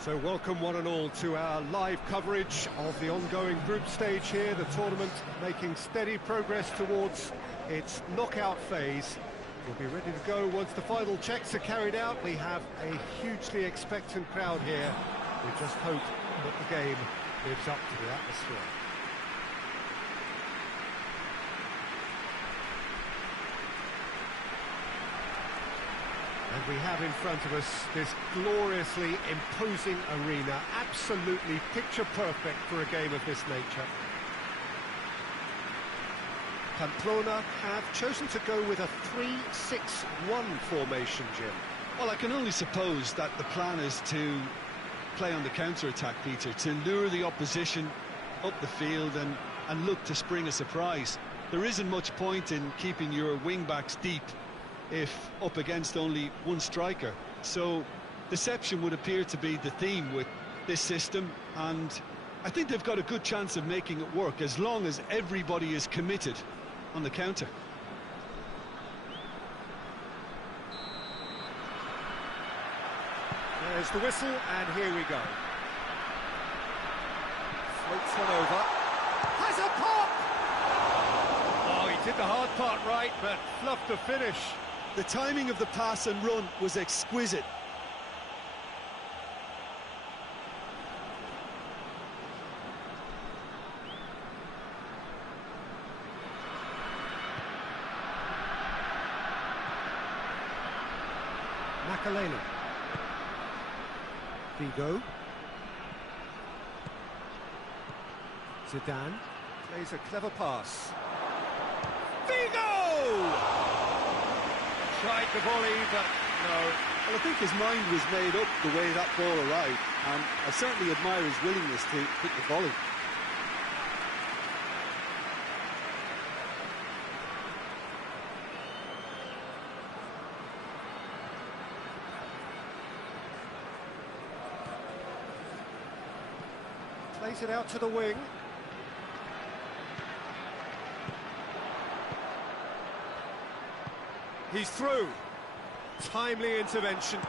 So welcome one and all to our live coverage of the ongoing group stage here, the tournament making steady progress towards its knockout phase. We'll be ready to go once the final checks are carried out. We have a hugely expectant crowd here. We just hope that the game lives up to the atmosphere. And we have in front of us this gloriously imposing arena, absolutely picture-perfect for a game of this nature. Pamplona have chosen to go with a 3-6-1 formation, Jim. Well, I can only suppose that the plan is to play on the counter-attack, Peter, to lure the opposition up the field and look to spring a surprise. There isn't much point in keeping your wing-backs deep if up against only one striker. So deception would appear to be the theme with this system, and I think they've got a good chance of making it work as long as everybody is committed on the counter. There's the whistle, and here we go. Floats one over. Has a pop! Oh, he did the hard part right, but fluffed the finish. The timing of the pass and run was exquisite. Makalele. Vigo. Zidane plays a clever pass. Vigo! Tried the volley, but no. Well, I think his mind was made up the way that ball arrived, and I certainly admire his willingness to hit the volley. Plays it out to the wing. He's through. Timely intervention.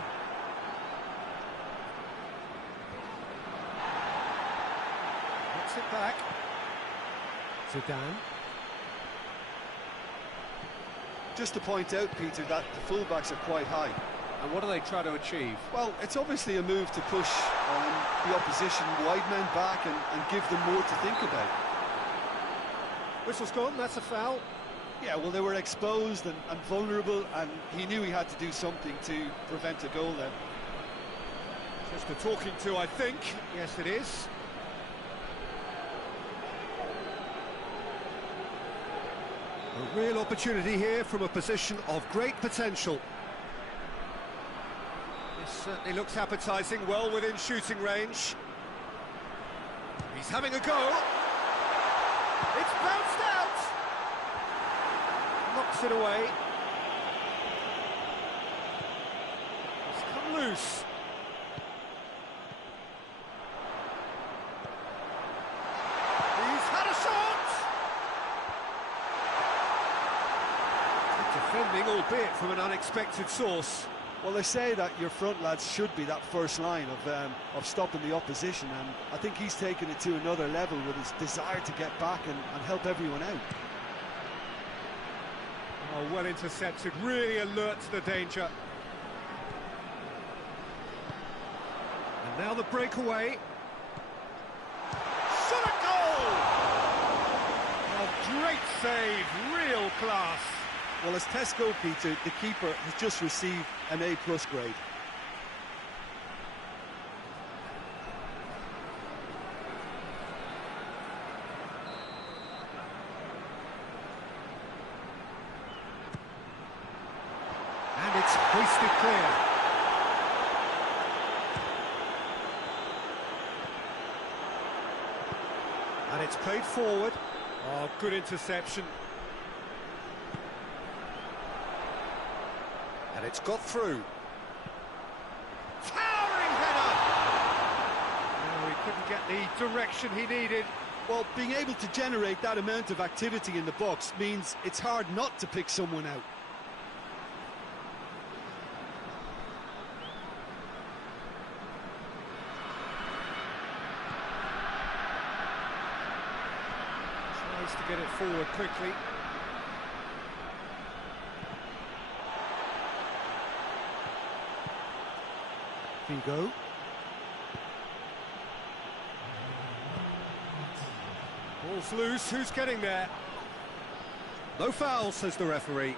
Gets it back. Zidane. Just to point out, Peter, that the fullbacks are quite high. And what do they try to achieve? Well, it's obviously a move to push the opposition wide men back and give them more to think about. Whistle's gone, that's a foul. Yeah, well, they were exposed and vulnerable, and he knew he had to do something to prevent a goal then. Just a talking to, I think. Yes, it is. A real opportunity here from a position of great potential. This certainly looks appetising, well within shooting range. He's having a go. It's bounced out. Knocks it away. It's come loose. He's had a shot! Good defending, albeit from an unexpected source. Well, they say that your front lads should be that first line of stopping the opposition, and I think he's taken it to another level with his desire to get back and help everyone out. Oh, well intercepted, really alert to the danger. And now the breakaway. Shot a goal! A great save, real class. Well, as Tesco, Peter, the keeper has just received an A+ grade. And it's hoisted clear. And it's played forward. Oh, good interception. And it's got through. Towering header! Oh, he couldn't get the direction he needed. Well, being able to generate that amount of activity in the box means it's hard not to pick someone out. get it forward quickly. Vigo. Ball's loose, who's getting there? No foul, says the referee.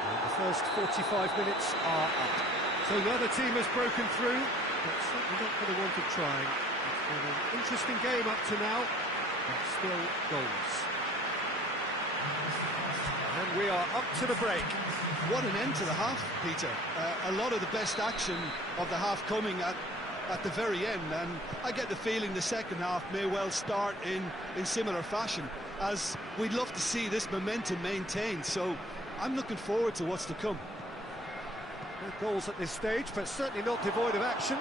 And the first 45 minutes are up. So the other team has broken through, but certainly not going to want to try. It's been an interesting game up to now, but still goals. And we are up to the break. What an end to the half, Peter. A lot of the best action of the half coming at the very end, and I get the feeling the second half may well start in similar fashion, as we'd love to see this momentum maintained, so I'm looking forward to what's to come. No goals at this stage, but certainly not devoid of action.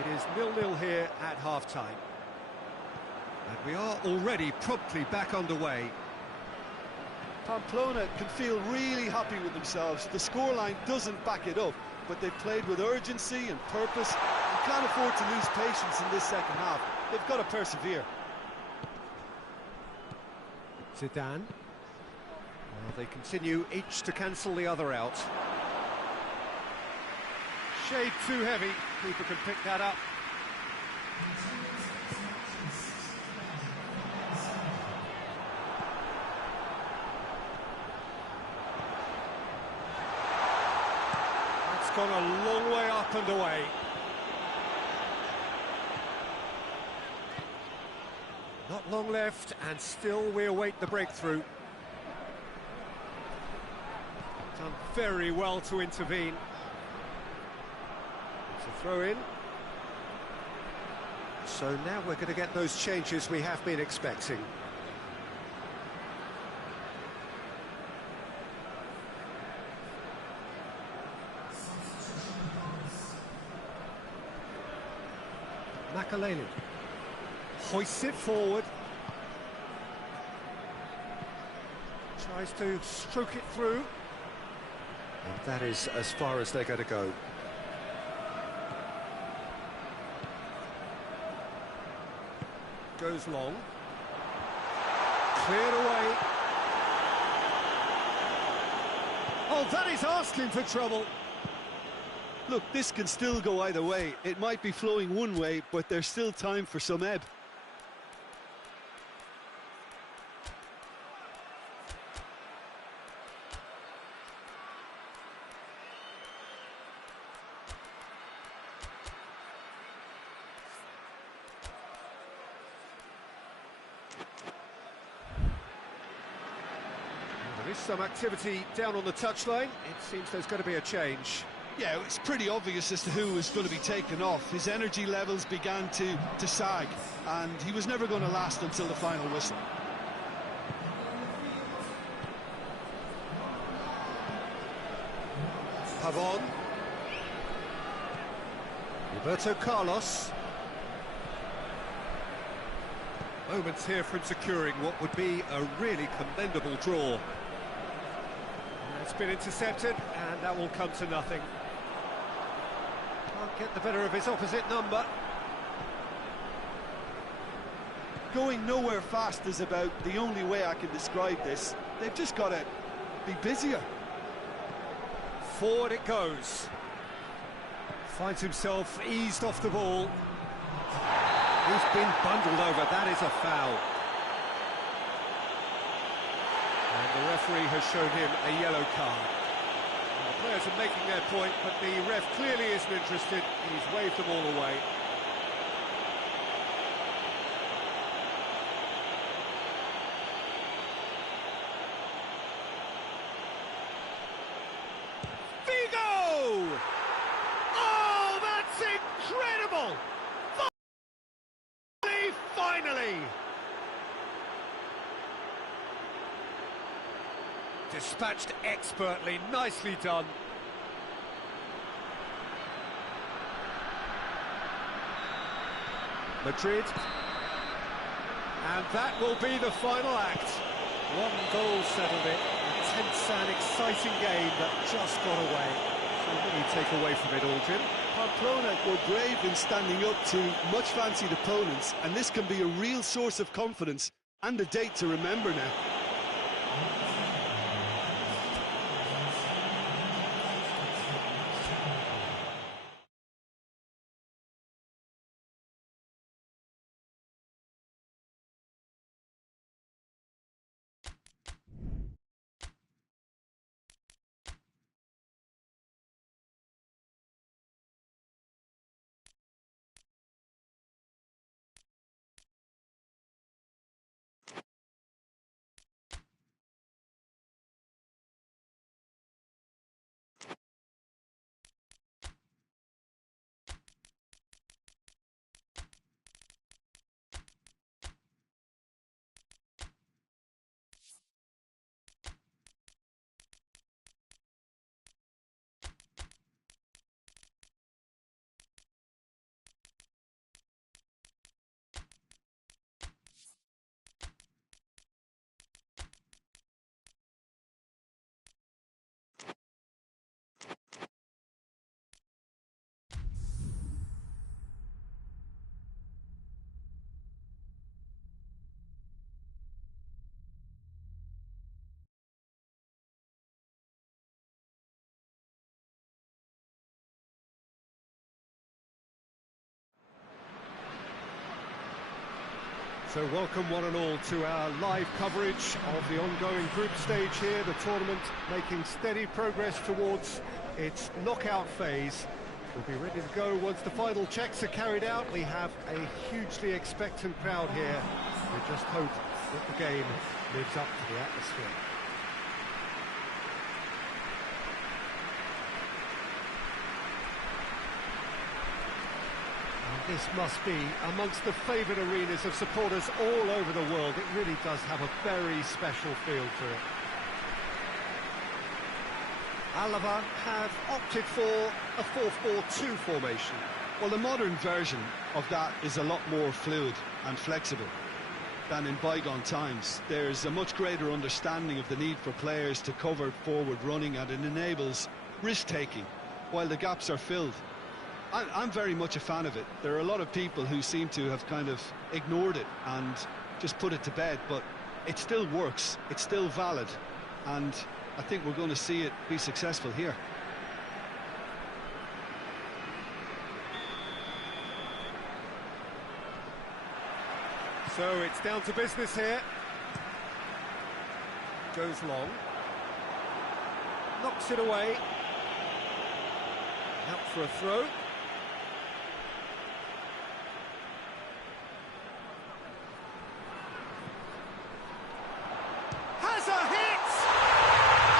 It is 0-0 here at half-time. And we are already promptly back underway. Pamplona can feel really happy with themselves. The scoreline doesn't back it up, but they've played with urgency and purpose and can't afford to lose patience in this second half. They've got to persevere. Zidane. Well, they continue each to cancel the other out. Shade too heavy, keeper can pick that up. That's gone a long way up and away. Not long left, and still we await the breakthrough. Done very well to intervene. It's a throw-in. So now we're going to get those changes we have been expecting. Makaleli hoists it forward. Tries to stroke it through. And that is as far as they're going to go. Goes long. Cleared away. Oh, that is asking for trouble. Look, this can still go either way. It might be flowing one way, but there's still time for some ebb. There is some activity down on the touchline. It seems there's going to be a change. Yeah, it's pretty obvious as to who was going to be taken off. His energy levels began to sag, and he was never going to last until the final whistle. Pavon. Roberto Carlos. Moments here from securing what would be a really commendable draw. It's been intercepted, and that will come to nothing. Can't get the better of his opposite number. Going nowhere fast is about the only way I can describe this. They've just got to be busier. Forward it goes. Finds himself eased off the ball. He's been bundled over. That is a foul. And the referee has shown him a yellow card. The players are making their point, but the ref clearly isn't interested. He's waved them all away. Vigo! Oh, that's incredible! Finally! Dispatched expertly, nicely done. Madrid. And that will be the final act. One goal settled it. A tense and exciting game that just got away. So what do you take away from it all, Jim? Pamplona were brave in standing up to much fancied opponents, and this can be a real source of confidence And a date to remember now. So welcome one and all to our live coverage of the ongoing group stage here, the tournament making steady progress towards its knockout phase. We'll be ready to go once the final checks are carried out. We have a hugely expectant crowd here. We just hope that the game lives up to the atmosphere. This must be amongst the favoured arenas of supporters all over the world. It really does have a very special feel to it. ALAVÉS have opted for a 4-4-2 formation. Well, the modern version of that is a lot more fluid and flexible than in bygone times. There's a much greater understanding of the need for players to cover forward running, and it enables risk-taking while the gaps are filled. I'm very much a fan of it. There are a lot of people who seem to have kind of ignored it and just put it to bed, but it still works, it's still valid, and I think we're going to see it be successful here. So it's down to business here. Goes long. Knocks it away. Out for a throw. Has a hit!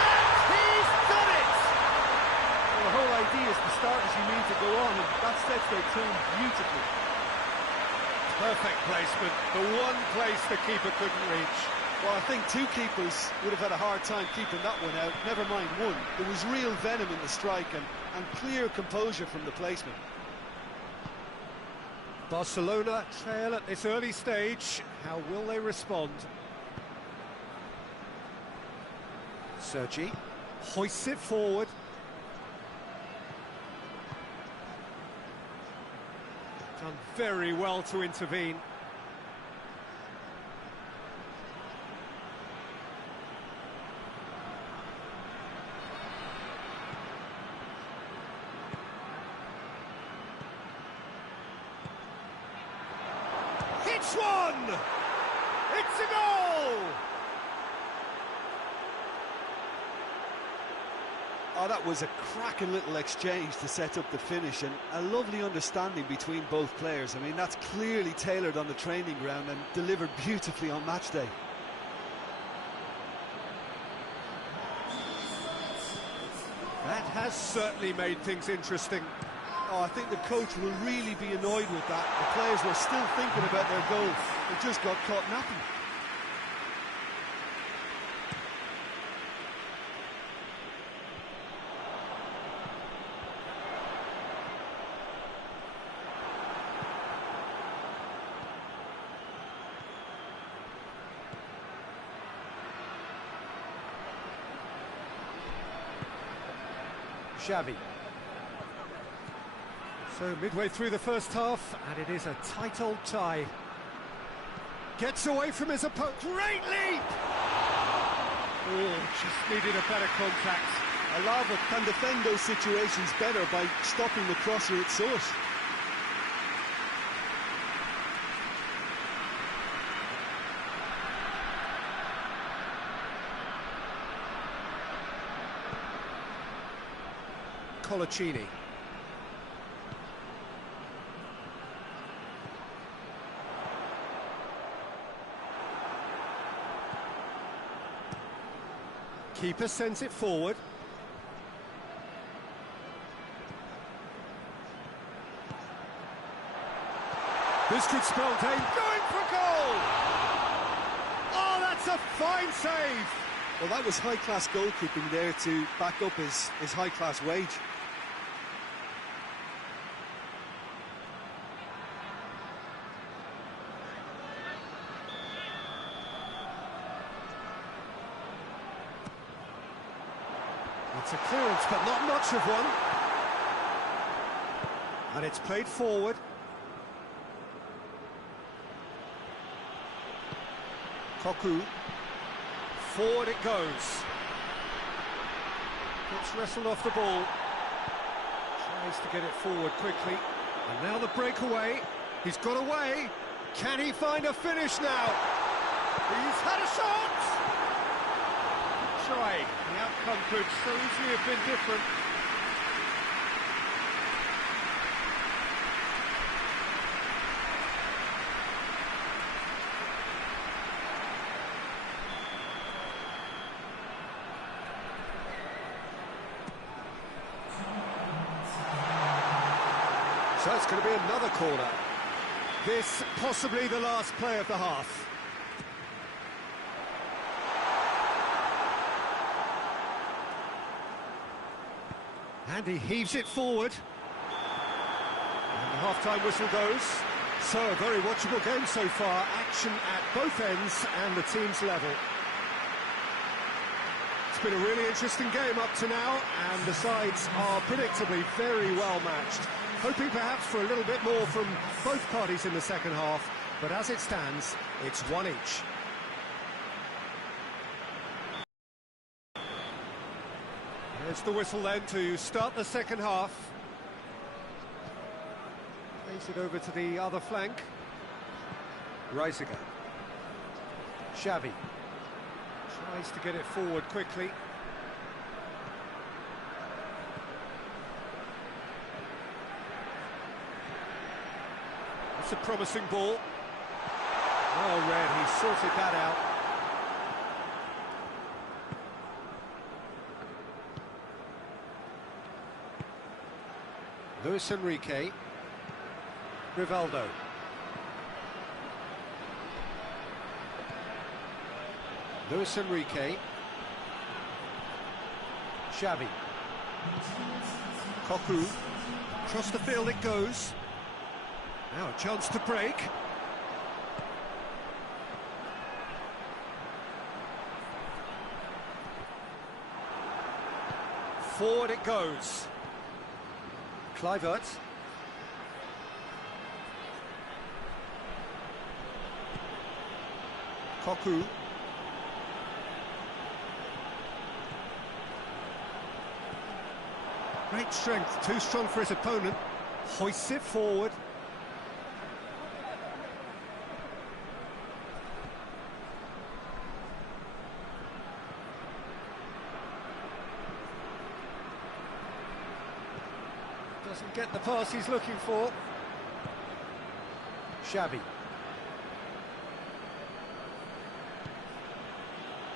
And he's done it! Well, the whole idea is to start as you need to go on, and that sets their tone beautifully. Perfect placement, the one place the keeper couldn't reach. Well, I think two keepers would have had a hard time keeping that one out, never mind one. There was real venom in the strike and clear composure from the placement. Barcelona trail at this early stage. How will they respond? Sergi hoists it forward. Done very well to intervene. Hits one! It's a goal! Oh, that was a cracking little exchange to set up the finish, and a lovely understanding between both players. I mean, that's clearly tailored on the training ground and delivered beautifully on match day. That has certainly made things interesting. Oh, I think the coach will really be annoyed with that. The players were still thinking about their goal. They just got caught napping. Xavi. So midway through the first half, and it is a tight old tie. Gets away from his opponent. Great leap! Oh, just needed a better contact. Alava can defend those situations better by stopping the crosser at source. Colaccini. Keeper sends it forward. This could spell danger. Going for goal! Oh, that's a fine save! Well, that was high-class goalkeeping there to back up his high-class wage. It's a clearance, but not much of one. And it's played forward. Koku. Forward it goes. Gets wrestled off the ball. Tries to get it forward quickly. And now the breakaway. He's got away. Can he find a finish now? He's had a shot! Try. The outcome could so easily have been different. So it's going to be another corner. This possibly the last play of the half. And he heaves it forward. And the half-time whistle goes. So, a very watchable game so far. Action at both ends and the team's level. It's been a really interesting game up to now, and the sides are predictably very well matched. Hoping perhaps for a little bit more from both parties in the second half, but as it stands, it's one each. There's the whistle then to start the second half. Plays it over to the other flank. Reisiger. Xavi. Tries to get it forward quickly. It's a promising ball. Well read, he sorted that out. Luis Enrique. Rivaldo. Luis Enrique. Xavi. Koku. Across the field it goes. Now a chance to break. Forward it goes. Kluivert. Koku. Great strength, too strong for his opponent. Hoists it forward. Doesn't get the pass he's looking for. Xavi.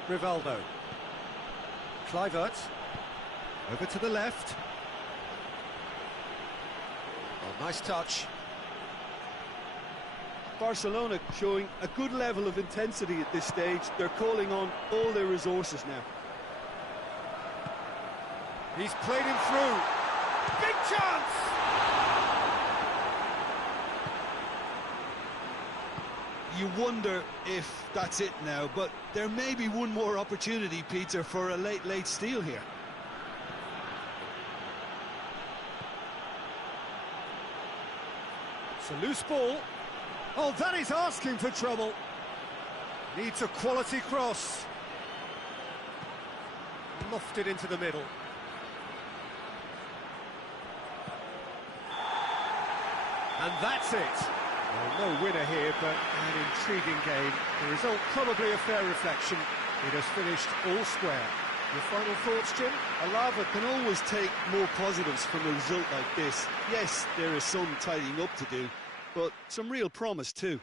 Rivaldo. Kluivert. Over to the left. Oh, nice touch. Barcelona showing a good level of intensity at this stage. They're calling on all their resources now. He's played him through. Big chance! You wonder if that's it now, but there may be one more opportunity, Peter, for a late steal here. It's a loose ball. Oh, that is asking for trouble. Needs a quality cross. Lofted into the middle. And that's it. Well, no winner here, but an intriguing game. The result probably a fair reflection. It has finished all square. Your final thoughts, Jim? Alava can always take more positives from a result like this. Yes, there is some tidying up to do, but some real promise too.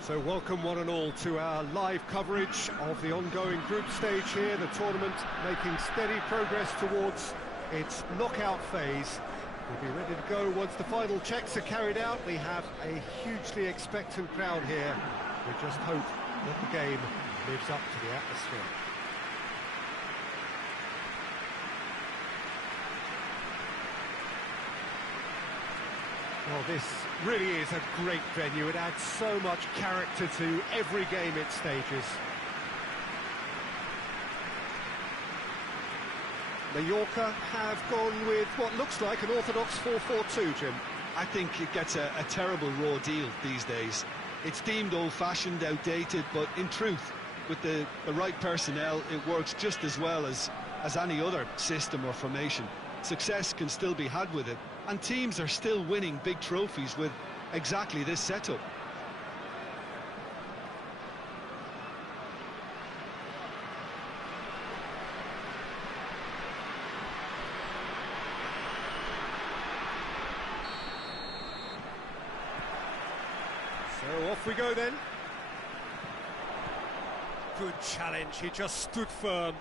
So welcome one and all to our live coverage of the ongoing group stage here, the tournament making steady progress towards its knockout phase. We'll be ready to go once the final checks are carried out. We have a hugely expectant crowd here. We just hope that the game lives up to the atmosphere. Well, this really is a great venue. It adds so much character to every game it stages. Mallorca have gone with what looks like an orthodox 4-4-2, Jim. I think it gets a terrible raw deal these days. It's deemed old-fashioned, outdated, but in truth, with the right personnel, it works just as well as any other system or formation. Success can still be had with it, and teams are still winning big trophies with exactly this setup. So off we go then. Good challenge, he just stood firm.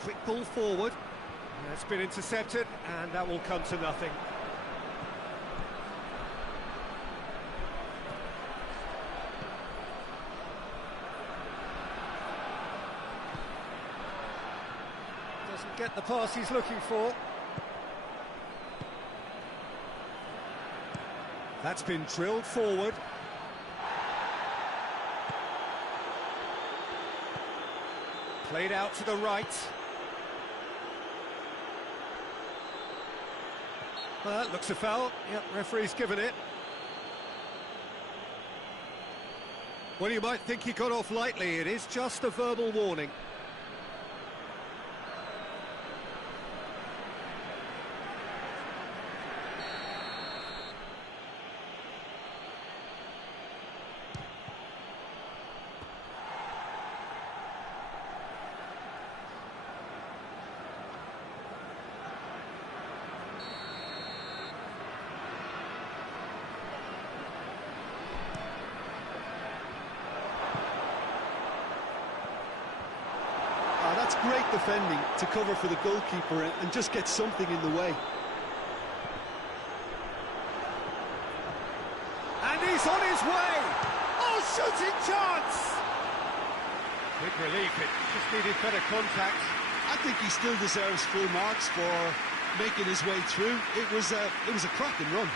Quick ball forward. That's been intercepted, and that will come to nothing. Doesn't get the pass he's looking for. That's been drilled forward. Played out to the right. That looks a foul. Yep, referee's given it. Well, you might think he got off lightly. It is just a verbal warning. It's great defending to cover for the goalkeeper and just get something in the way. And he's on his way! Oh, shooting chance! Quick relief, it just needed better contact. I think he still deserves full marks for making his way through. It was a cracking run.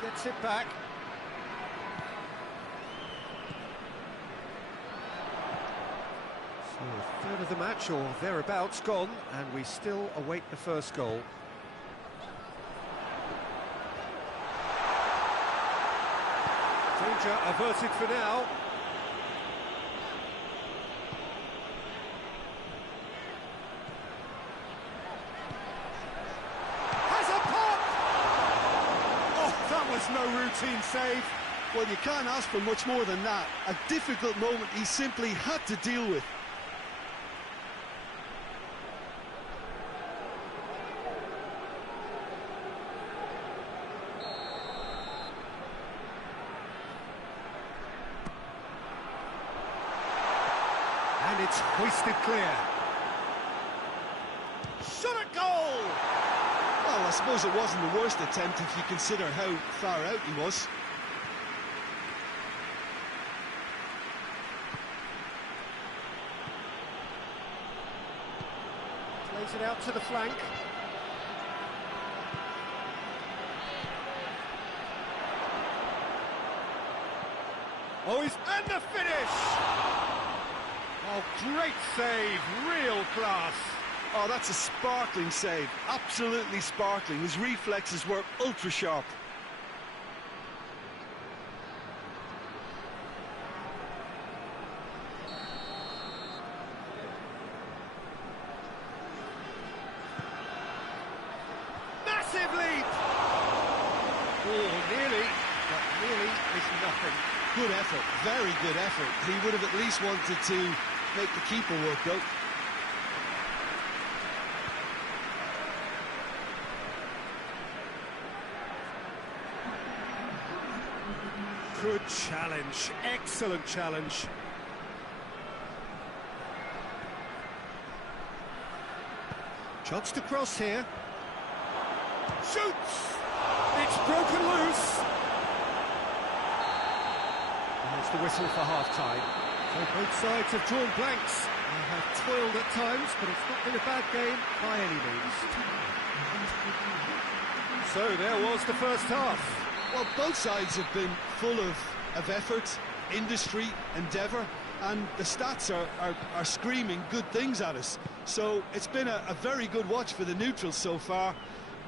Gets it back. So a third of the match or thereabouts gone, and we still await the first goal. Danger averted for now. No routine save. Well, you can't ask for much more than that. A difficult moment he simply had to deal with. And it's hoisted clear. Shot at goal! Well, I suppose it wasn't the worst attempt if you consider how far out he was. Plays it out to the flank. Oh, and the finish! Oh, great save, real class. Oh, that's a sparkling save, absolutely sparkling. His reflexes were ultra sharp. Massive leap! Oh, nearly, but nearly is nothing. Good effort, very good effort. He would have at least wanted to make the keeper work though. Good challenge, excellent challenge. Chance to cross here. Shoots! It's broken loose. There's the whistle for half-time. So both sides have drawn blanks. They have toiled at times, but it's not been a bad game by any means. So there was the first half. Well, both sides have been full of effort, industry, endeavour, and the stats are screaming good things at us. So it's been a very good watch for the neutrals so far,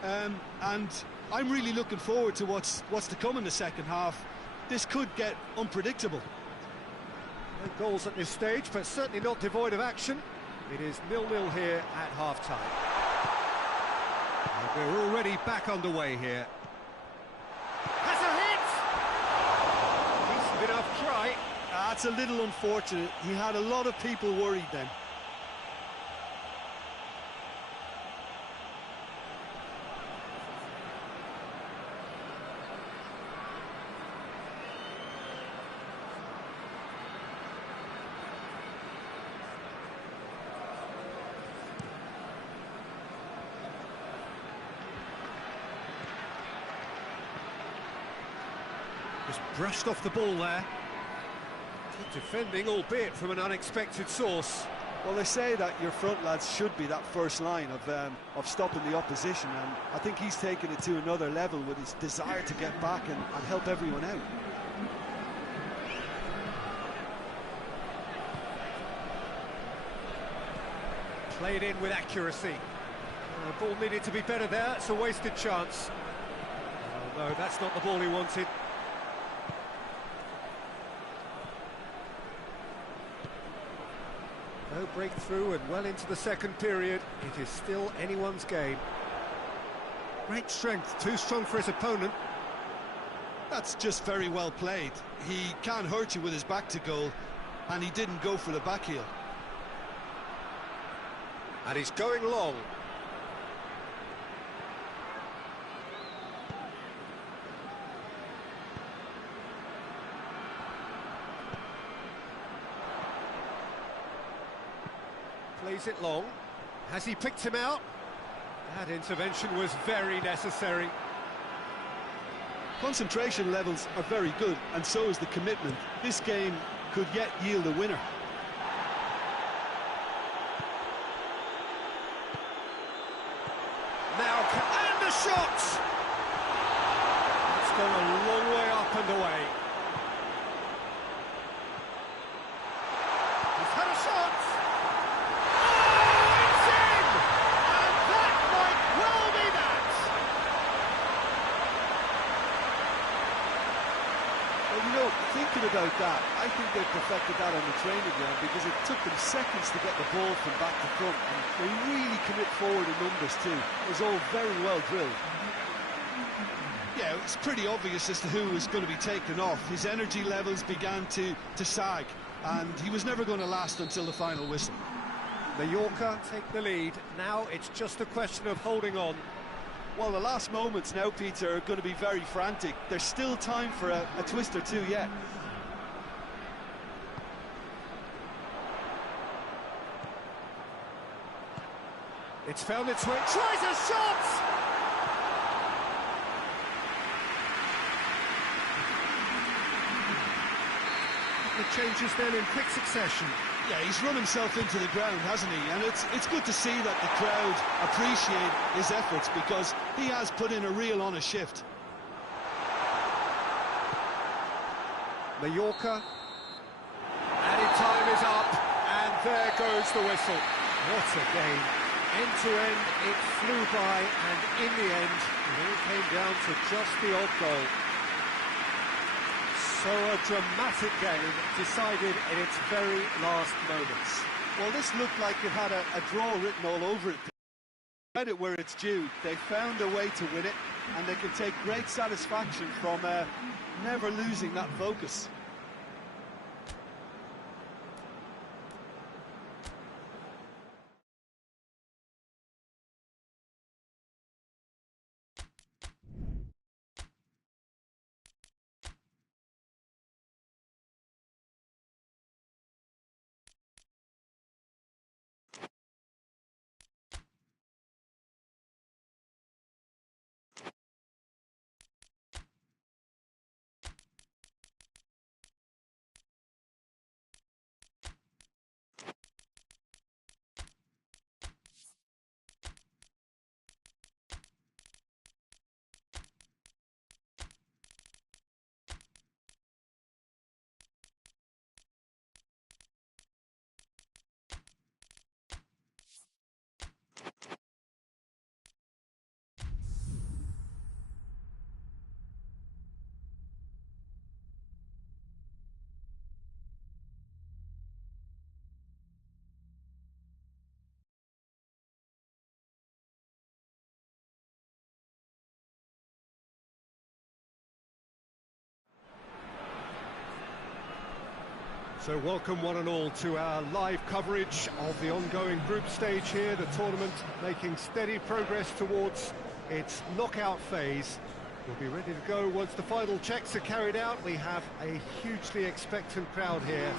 and I'm really looking forward to what's to come in the second half. This could get unpredictable. No goals at this stage, but certainly not devoid of action. It is 0-0 here at half-time. And we're already back underway here. Has a hit! Decent enough try. That's a little unfortunate. He had a lot of people worried then. Just brushed off the ball there. Good defending, albeit from an unexpected source. Well, they say that your front lads should be that first line of stopping the opposition, and I think he's taken it to another level with his desire to get back and help everyone out. Played in with accuracy. The ball needed to be better there. It's a wasted chance. Oh, no, that's not the ball he wanted. No breakthrough and well into the second period. It is still anyone's game. Great strength, too strong for his opponent. That's just very well played. He can't hurt you with his back to goal, and he didn't go for the back heel. And he's going long. Plays it long. Has he picked him out? That intervention was very necessary. Concentration levels are very good, and so is the commitment. This game could yet yield a winner. Now, and the shot! It's gone a long way up and away. He's had a shot! Oh, it's in! And that might well be that! Well, you know, thinking about that, I think they perfected that on the training ground because it took them seconds to get the ball from back to front, and they really commit forward in numbers too. It was all very well drilled. Yeah, it's pretty obvious as to who was going to be taken off. His energy levels began to sag, and he was never going to last until the final whistle. Mallorca take the lead. Now it's just a question of holding on. Well, the last moments now, Peter, are going to be very frantic. There's still time for a twist or two yet. It's found its way. Tries a shot! The changes then in quick succession. Yeah, he's run himself into the ground, hasn't he? And it's good to see that the crowd appreciate his efforts, because he has put in a real honest shift. Mallorca. Added time is up, and there goes the whistle. What a game. End to end, it flew by, and in the end, it all came down to just the odd goal. So a dramatic game decided in its very last moments. Well, this looked like it had a draw written all over it. Credit where it's due. They found a way to win it, and they can take great satisfaction from never losing that focus. So welcome one and all to our live coverage of the ongoing group stage here, the tournament making steady progress towards its knockout phase. We'll be ready to go once the final checks are carried out. We have a hugely expectant crowd here.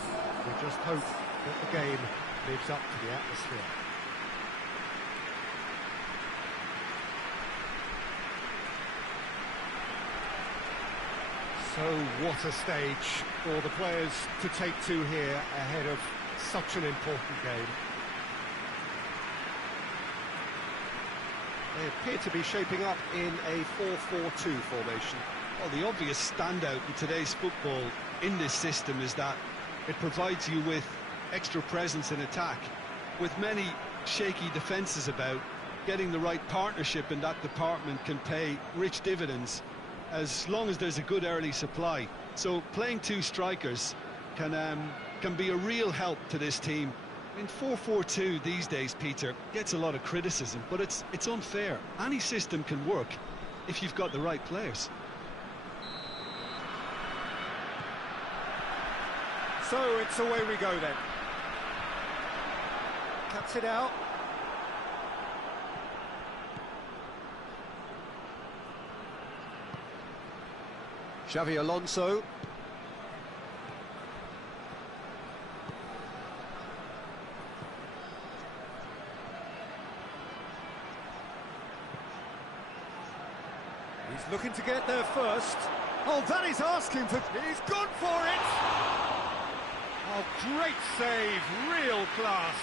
We just hope that the game lives up to the atmosphere. So what a stage for the players to take to here ahead of such an important game. They appear to be shaping up in a 4-4-2 formation. Well, the obvious standout in today's football in this system is that it provides you with extra presence in attack. With many shaky defences about, getting the right partnership in that department can pay rich dividends, as long as there's a good early supply. So playing two strikers can be a real help to this team. In 4-4-2 these days, Peter, gets a lot of criticism, but it's unfair. Any system can work if you've got the right players. So it's away we go then. Cuts it out. Xavi Alonso. He's looking to get there first. Oh, that is asking for... He's gone for it! Oh, great save, real class.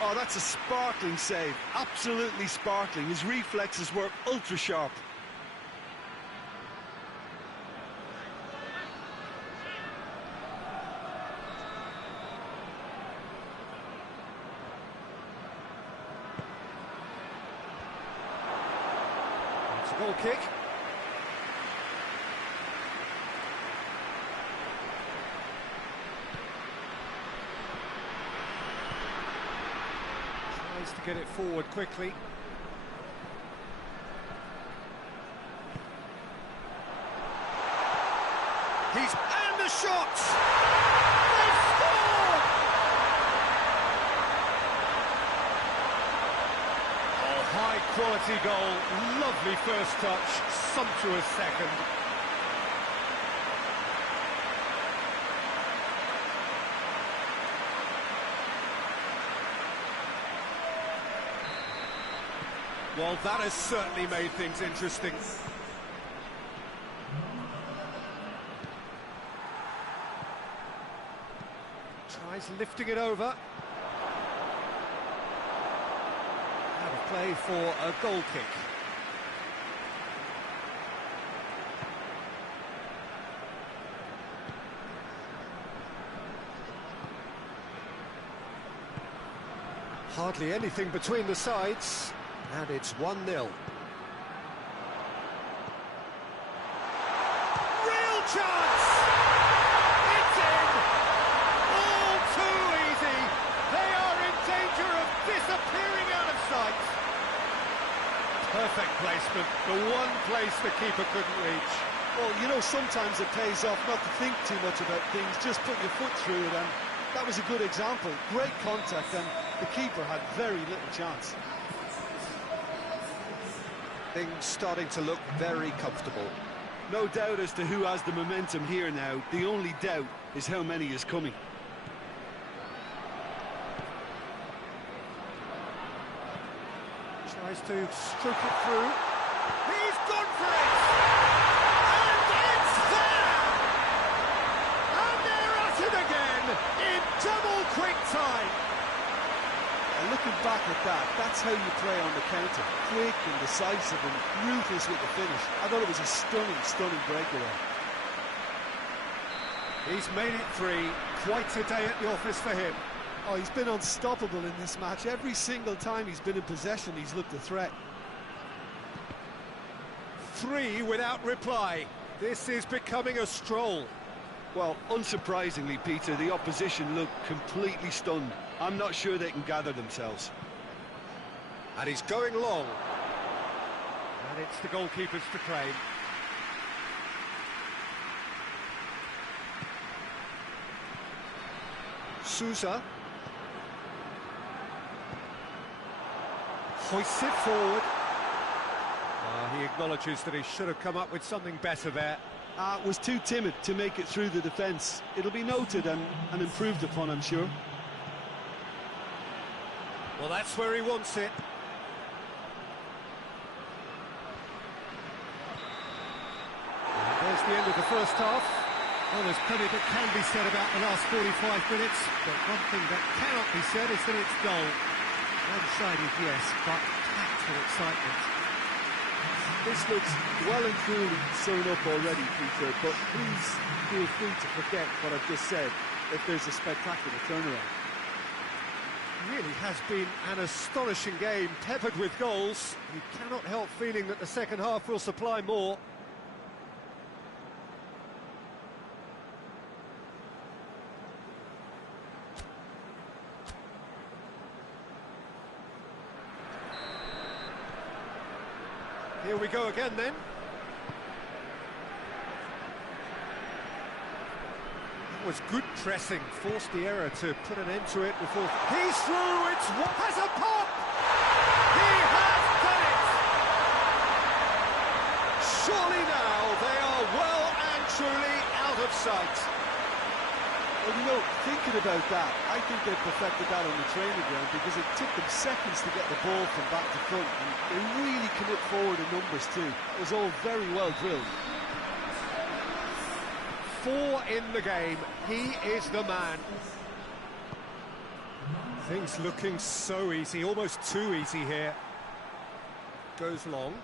Oh, that's a sparkling save, absolutely sparkling. His reflexes were ultra sharp. It's a goal kick. To get it forward quickly. And the shot! They scored! Oh, high quality goal, lovely first touch, sumptuous second. Well, that has certainly made things interesting. Tries lifting it over. Out of play for a goal kick. Hardly anything between the sides. And it's 1-0. Real chance! It's in! All too easy! They are in danger of disappearing out of sight! Perfect placement, the one place the keeper couldn't reach. Well, you know, sometimes it pays off not to think too much about things, just put your foot through it, and that was a good example. Great contact, and the keeper had very little chance. Things starting to look very comfortable. No doubt as to who has the momentum here now. The only doubt is how many is coming. Tries to stroke it through. He's gone for it! And it's there! And they're at it again in double quick time. And looking back at that, that's how you play on the counter. Quick and decisive and ruthless with the finish. I thought it was a stunning, stunning breakaway. He's made it 3. Quite a day at the office for him. Oh, he's been unstoppable in this match. Every single time he's been in possession, he's looked a threat. 3 without reply. This is becoming a stroll. Well, unsurprisingly, Peter, the opposition look completely stunned. I'm not sure they can gather themselves. And he's going long. And it's the goalkeepers to claim. Sousa. Hoists it forward. He acknowledges that he should have come up with something better there. Was too timid to make it through the defence. It'll be noted and improved upon, I'm sure. Well, that's where he wants it. And there's the end of the first half. Well, there's plenty that can be said about the last 45 minutes, but one thing that cannot be said is that it's dull. One-sided, yes, but packed with excitement. This looks well and truly sewn up already, Peter, but please feel free to forget what I've just said if there's a spectacular turnaround. It really has been an astonishing game, peppered with goals. You cannot help feeling that the second half will supply more. Here we go again then. was good pressing, forced the error to put an end to it before... He's through, has a pop! He has done it! Surely now they are well and truly out of sight. Well, you know, thinking about that, I think they perfected that on the training ground because it took them seconds to get the ball from back to front, and they really commit forward in numbers too. It was all very well drilled. 4 in the game, he is the man. Things looking so easy, almost too easy here. Goes long.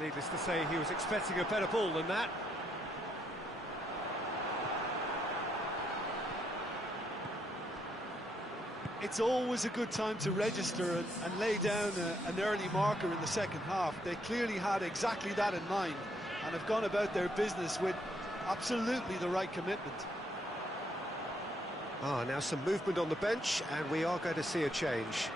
Needless to say, he was expecting a better ball than that. It's always a good time to register and lay down an early marker in the second half. They clearly had exactly that in mind and have gone about their business with absolutely the right commitment. Now some movement on the bench, and we are going to see a change.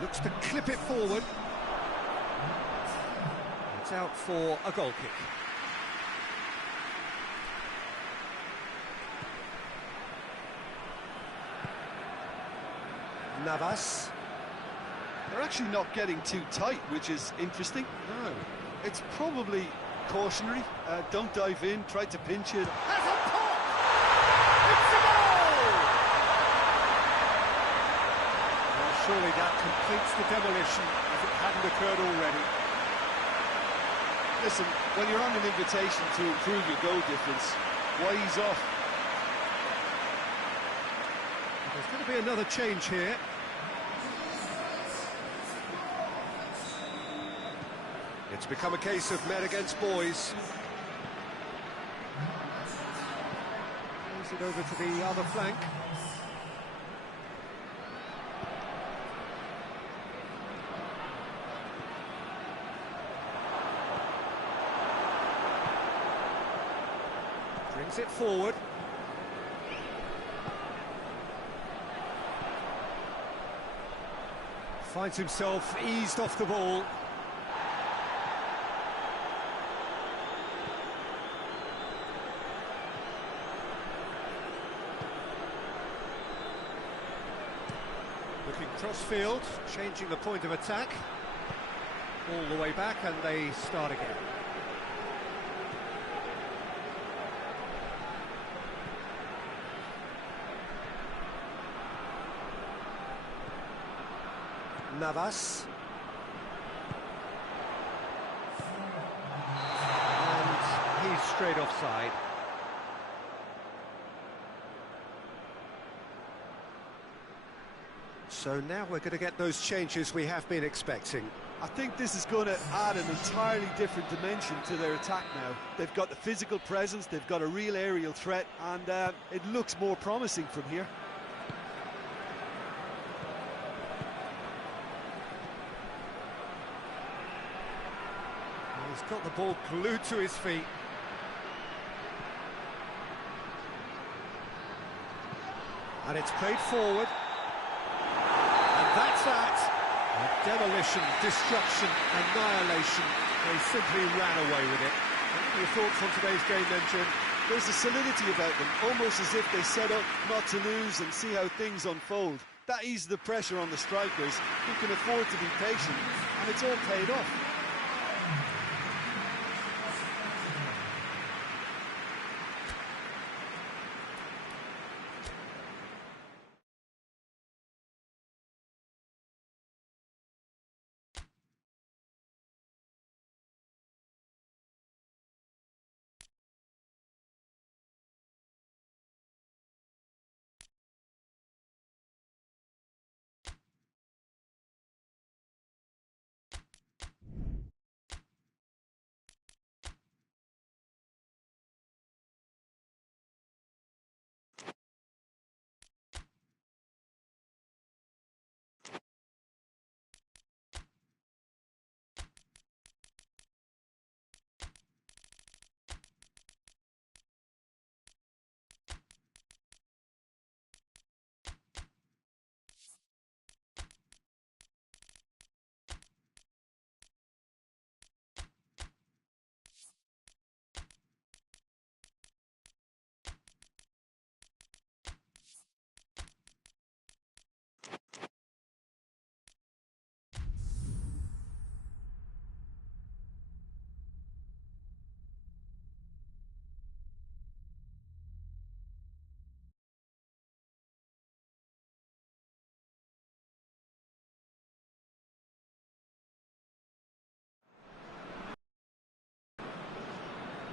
Looks to clip it forward. It's out for a goal kick. Navas. They're actually not getting too tight, which is interesting. No. It's probably cautionary. Don't dive in, try to pinch it. Has a pop! It's a goal! Well, surely that completes the demolition if it hadn't occurred already. Listen, when you're on an invitation to improve your goal difference, why ease off? There's going to be another change here. It's become a case of men against boys. Plays it over to the other flank. Brings it forward. Finds himself eased off the ball. Looking cross-field, changing the point of attack. All the way back, and they start again. Navas. And he's straight offside. So now we're going to get those changes we have been expecting. I think this is going to add an entirely different dimension to their attack now. They've got the physical presence, they've got a real aerial threat, and it looks more promising from here. He's got the ball glued to his feet. And it's played forward. And that's that. Demolition, destruction, annihilation. They simply ran away with it. What are your thoughts on today's game then, Jim? There's a solidity about them, almost as if they set up not to lose and see how things unfold. That eases the pressure on the strikers, who can afford to be patient, and it's all paid off.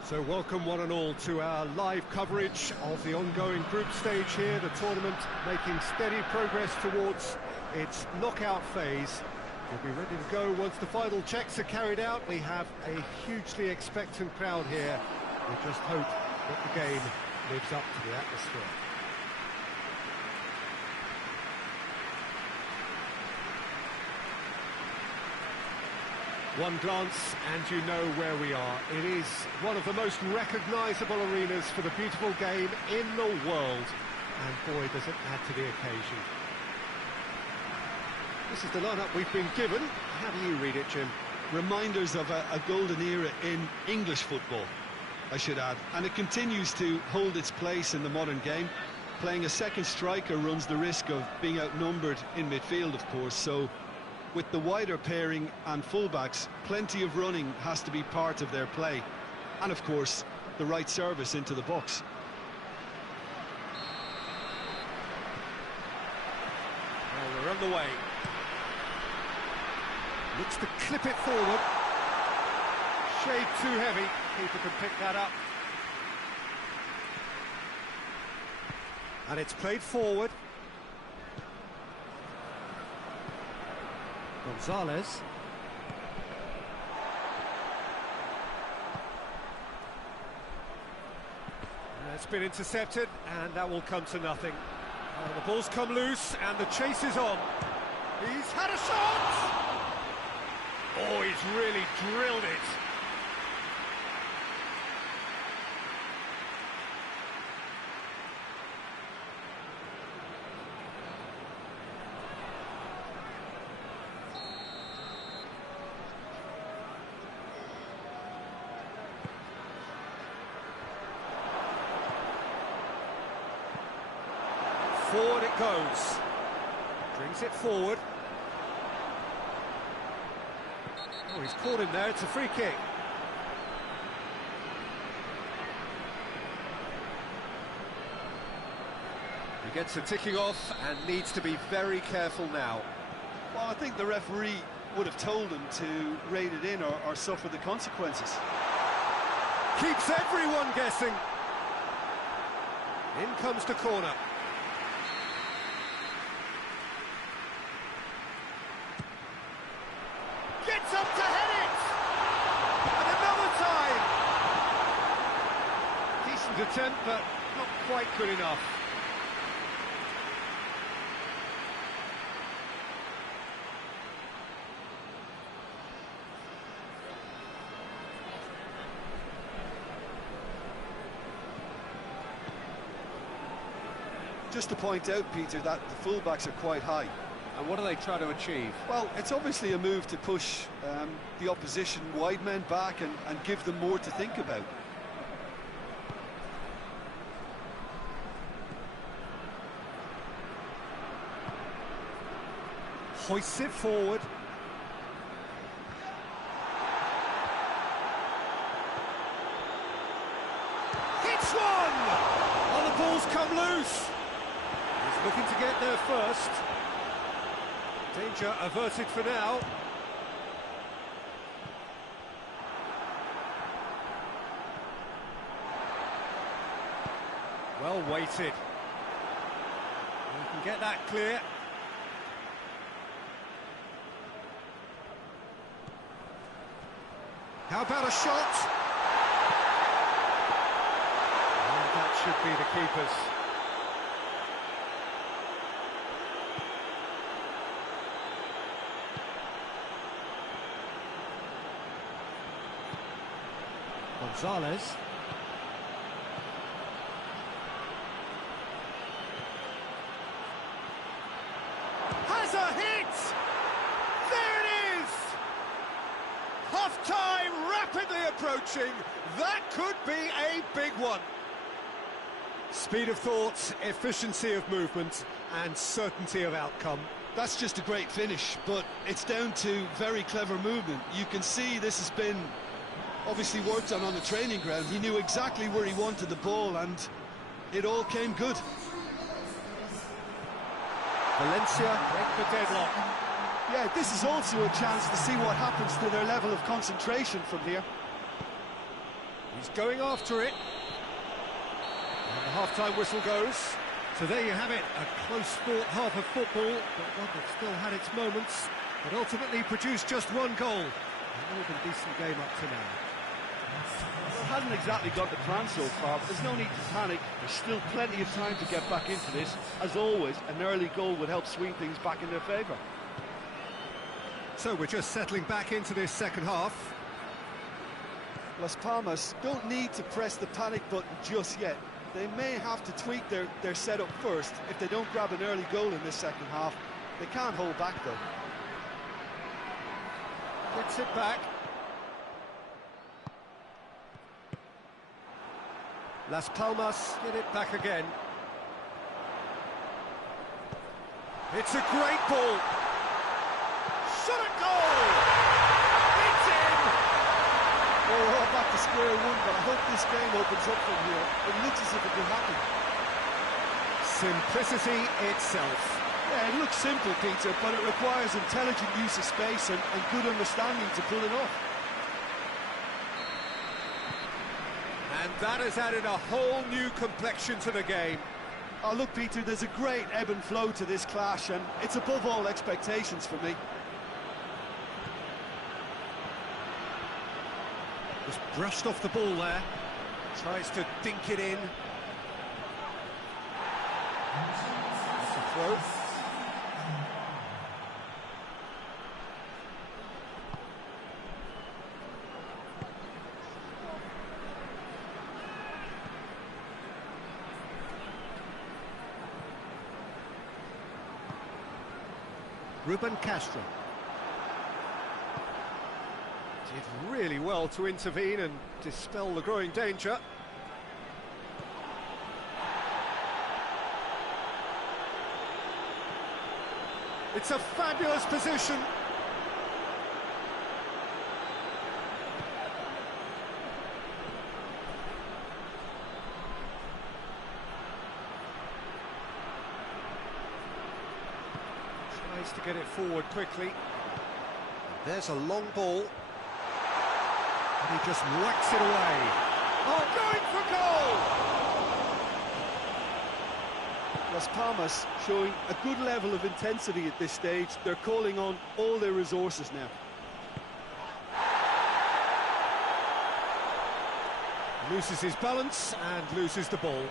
So welcome one and all to our live coverage of the ongoing group stage here, the tournament making steady progress towards its knockout phase. We'll be ready to go once the final checks are carried out. We have a hugely expectant crowd here. We just hope that the game lives up to the atmosphere. One glance and you know where we are. It is one of the most recognisable arenas for the beautiful game in the world. And boy, does it add to the occasion. This is the lineup we've been given. How do you read it, Jim? Reminders of a golden era in English football, I should add. And it continues to hold its place in the modern game. Playing a second striker runs the risk of being outnumbered in midfield, of course, so with the wider pairing and fullbacks, plenty of running has to be part of their play. And of course, the right service into the box. Well, we're on the way. Looks to clip it forward. Shade too heavy. Keeper can pick that up. And it's played forward. Gonzalez. It's been intercepted, and that will come to nothing. The ball's come loose, and the chase is on. He's had a shot! Oh, he's really drilled it. Forward it goes. Brings it forward. Oh, he's caught him there. It's a free kick. He gets the ticking off and needs to be very careful now. Well, I think the referee would have told him to rate it in or suffer the consequences. Keeps everyone guessing. In comes the corner. Gets up to head it! And another time! Decent attempt, but not quite good enough. Just to point out, Peter, that the fullbacks are quite high. And what do they try to achieve? Well, it's obviously a move to push the opposition wide men back and give them more to think about. Hoists it forward. Hits one! Oh, the ball's come loose. He's looking to get there first. Danger averted for now. Well weighted. You can get that clear. How about a shot? And that should be the keeper's. Gonzalez. Has a hit! There it is! Half-time rapidly approaching. That could be a big one. Speed of thought, efficiency of movement, and certainty of outcome. That's just a great finish, but it's down to very clever movement. You can see this has been obviously worked on the training ground. He knew exactly where he wanted the ball, and it all came good. Valencia break the deadlock. Yeah, this is also a chance to see what happens to their level of concentration from here. He's He's going after it. And the half-time whistle goes. So there you have it, a close-fought half of football, but one that still had its moments, but ultimately produced just one goal. A more than decent game up to now. Well, it hasn't exactly got the plan so far, but there's no need to panic. There's still plenty of time to get back into this. As always, an early goal would help swing things back in their favour. So we're just settling back into this second half. Las Palmas don't need to press the panic button just yet. They may have to tweak their setup first if they don't grab an early goal in this second half. They can't hold back though. Gets it back. Las Palmas get it back again. It's a great ball. Shot at goal! It's in! Well, we're all back to square one, but I hope this game opens up from here. It looks as if it could happen. Simplicity itself. Yeah, it looks simple, Peter, but it requires intelligent use of space and good understanding to pull it off. And that has added a whole new complexion to the game. Oh, look, Peter, there's a great ebb and flow to this clash, and it's above all expectations for me. Just brushed off the ball there. Tries to dink it in. That's a throw. Ruben Castro. Did really well to intervene and dispel the growing danger. It's a fabulous position. Tries to get it forward quickly. There's a long ball. And he just whacks it away. Oh, going for goal! Las Palmas showing a good level of intensity at this stage. They're calling on all their resources now. Loses his balance and loses the ball.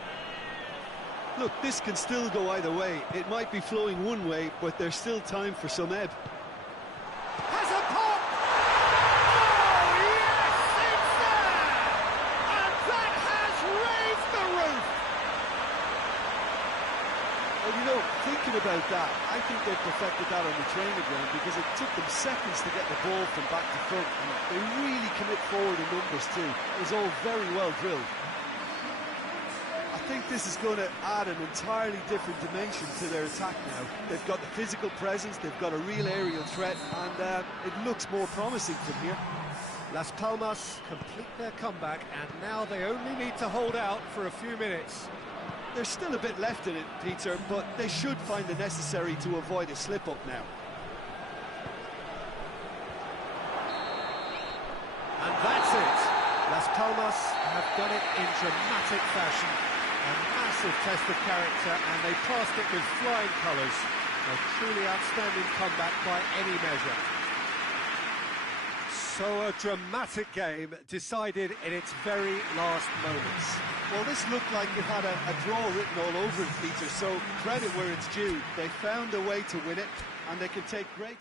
Look, this can still go either way. It might be flowing one way, but there's still time for some ebb. Has a pop! Oh, yes, it's there! And that has raised the roof! Well, you know, thinking about that, I think they perfected that on the training ground because it took them seconds to get the ball from back to front, and they really commit forward in numbers too. It was all very well drilled. I think this is going to add an entirely different dimension to their attack now. They've got the physical presence, they've got a real aerial threat, and it looks more promising from here. Las Palmas complete their comeback, and now they only need to hold out for a few minutes. There's still a bit left in it, Peter, but they should find the necessary to avoid a slip-up now. And that's it. Las Palmas have done it in dramatic fashion. A massive test of character, and they passed it with flying colours. A truly outstanding comeback by any measure. So a dramatic game decided in its very last moments. Well, this looked like it had a draw written all over it, Peter, so credit where it's due. They found a way to win it, and they can take great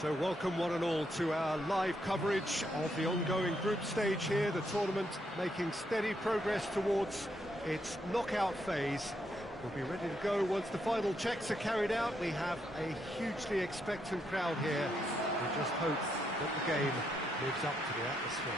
So welcome one and all to our live coverage of the ongoing group stage here, the tournament making steady progress towards its knockout phase. We'll be ready to go once the final checks are carried out. We have a hugely expectant crowd here. We just hope that the game lives up to the atmosphere.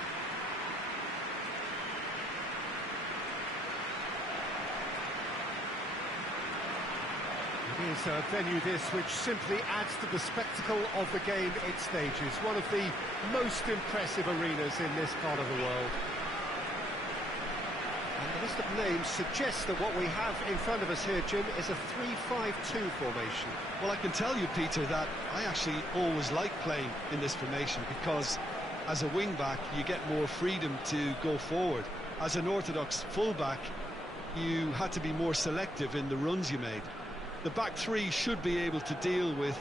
It is a venue this which simply adds to the spectacle of the game it stages. One of the most impressive arenas in this part of the world. And the list of names suggests that what we have in front of us here, Jim, is a 3-5-2 formation. Well, I can tell you, Peter, that I actually always like playing in this formation because as a wing-back, you get more freedom to go forward. As an orthodox full-back, you had to be more selective in the runs you made. The back three should be able to deal with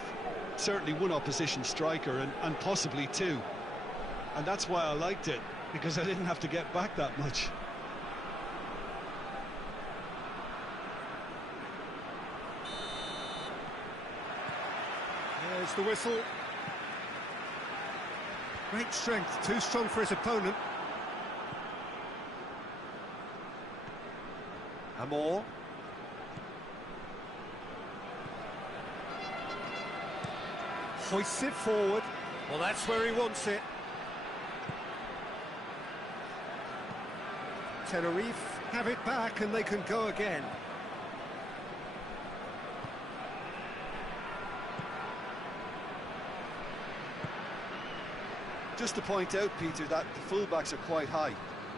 certainly one opposition striker and possibly two. And that's why I liked it, because I didn't have to get back that much. There's the whistle. Great strength, too strong for his opponent. Amor. Hoists it forward. Well, that's where he wants it. Tenerife have it back and they can go again. Just to point out, Peter, that the fullbacks are quite high.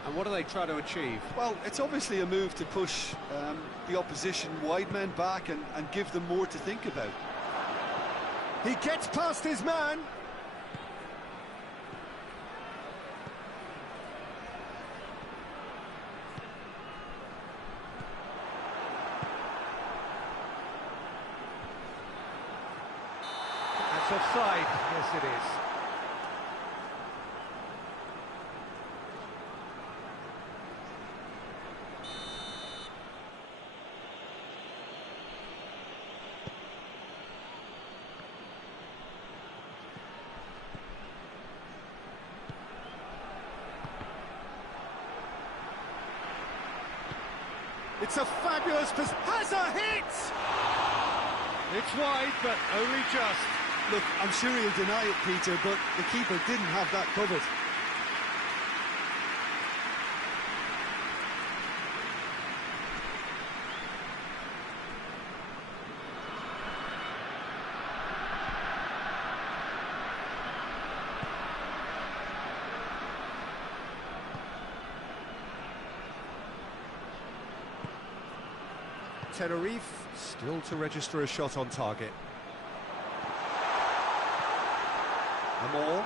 And what do they try to achieve? Well, it's obviously a move to push the opposition wide men back and give them more to think about. He gets past his man. That's offside. Yes, it is. It's a fabulous pass. Has a hit! It's wide, but only just. Look, I'm sure he'll deny it, Peter, but the keeper didn't have that covered. Tenerife still to register a shot on target. Amor.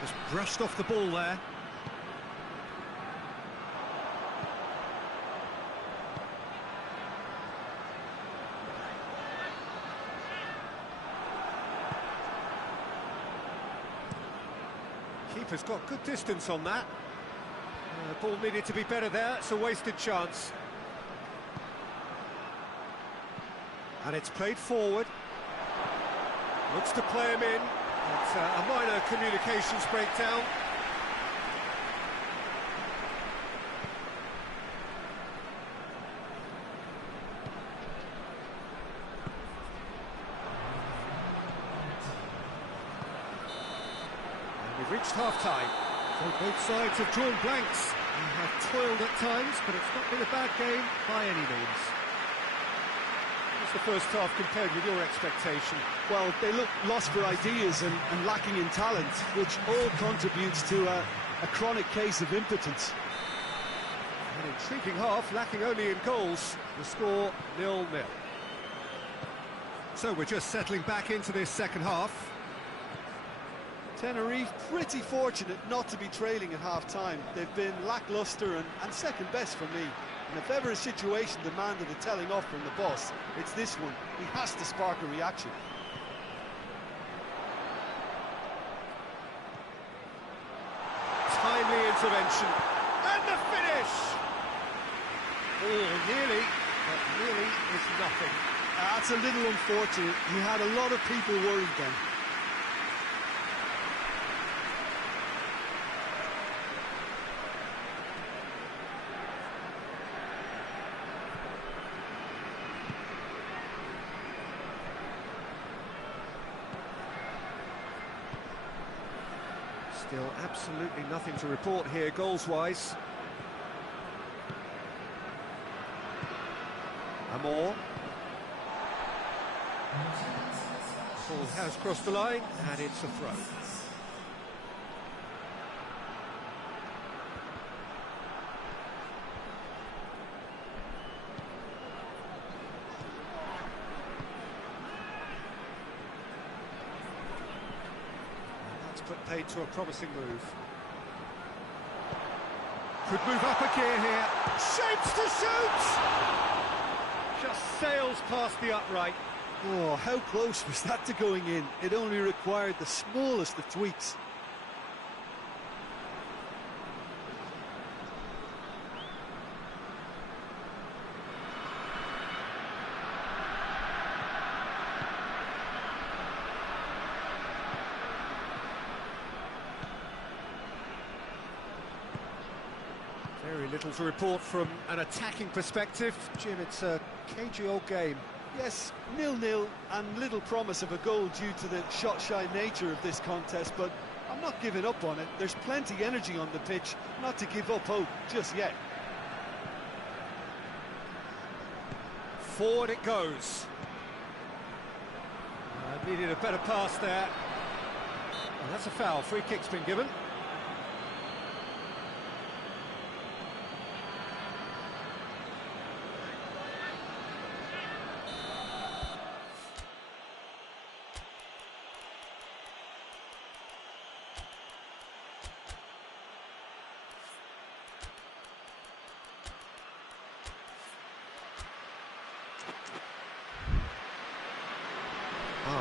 Just brushed off the ball there. Keeper's got good distance on that. Ball needed to be better there. It's a wasted chance. And it's played forward. Looks to play him in. It's a minor communications breakdown. We've reached half-time. So both sides have drawn blanks and have toiled at times, but it's not been a bad game by any means. What's the first half compared with your expectation? Well, they look lost for ideas and lacking in talent, which all contributes to a chronic case of impotence. An intriguing half, lacking only in goals. The score 0-0. So we're just settling back into this second half. Tenerife pretty fortunate not to be trailing at half-time. They've been lacklustre and second best for me. And if ever a situation demanded a telling off from the boss, it's this one. He has to spark a reaction. intervention. And the finish! Oh, nearly, but nearly is nothing. That's a little unfortunate. He had a lot of people worried then. Still absolutely nothing to report here, goals-wise. Amor. Ball has crossed the line, and it's a throw. Put paid to a promising move. Could move up a gear here. Shapes to shoot! Just sails past the upright. Oh, how close was that to going in? It only required the smallest of tweaks. Very little to report from an attacking perspective. Jim, it's a cagey old game. Yes, 0-0 and little promise of a goal due to the shot-shy nature of this contest, but I'm not giving up on it. There's plenty energy on the pitch, not to give up hope just yet. Forward it goes. Needed a better pass there. Well, that's a foul. Free kick's been given.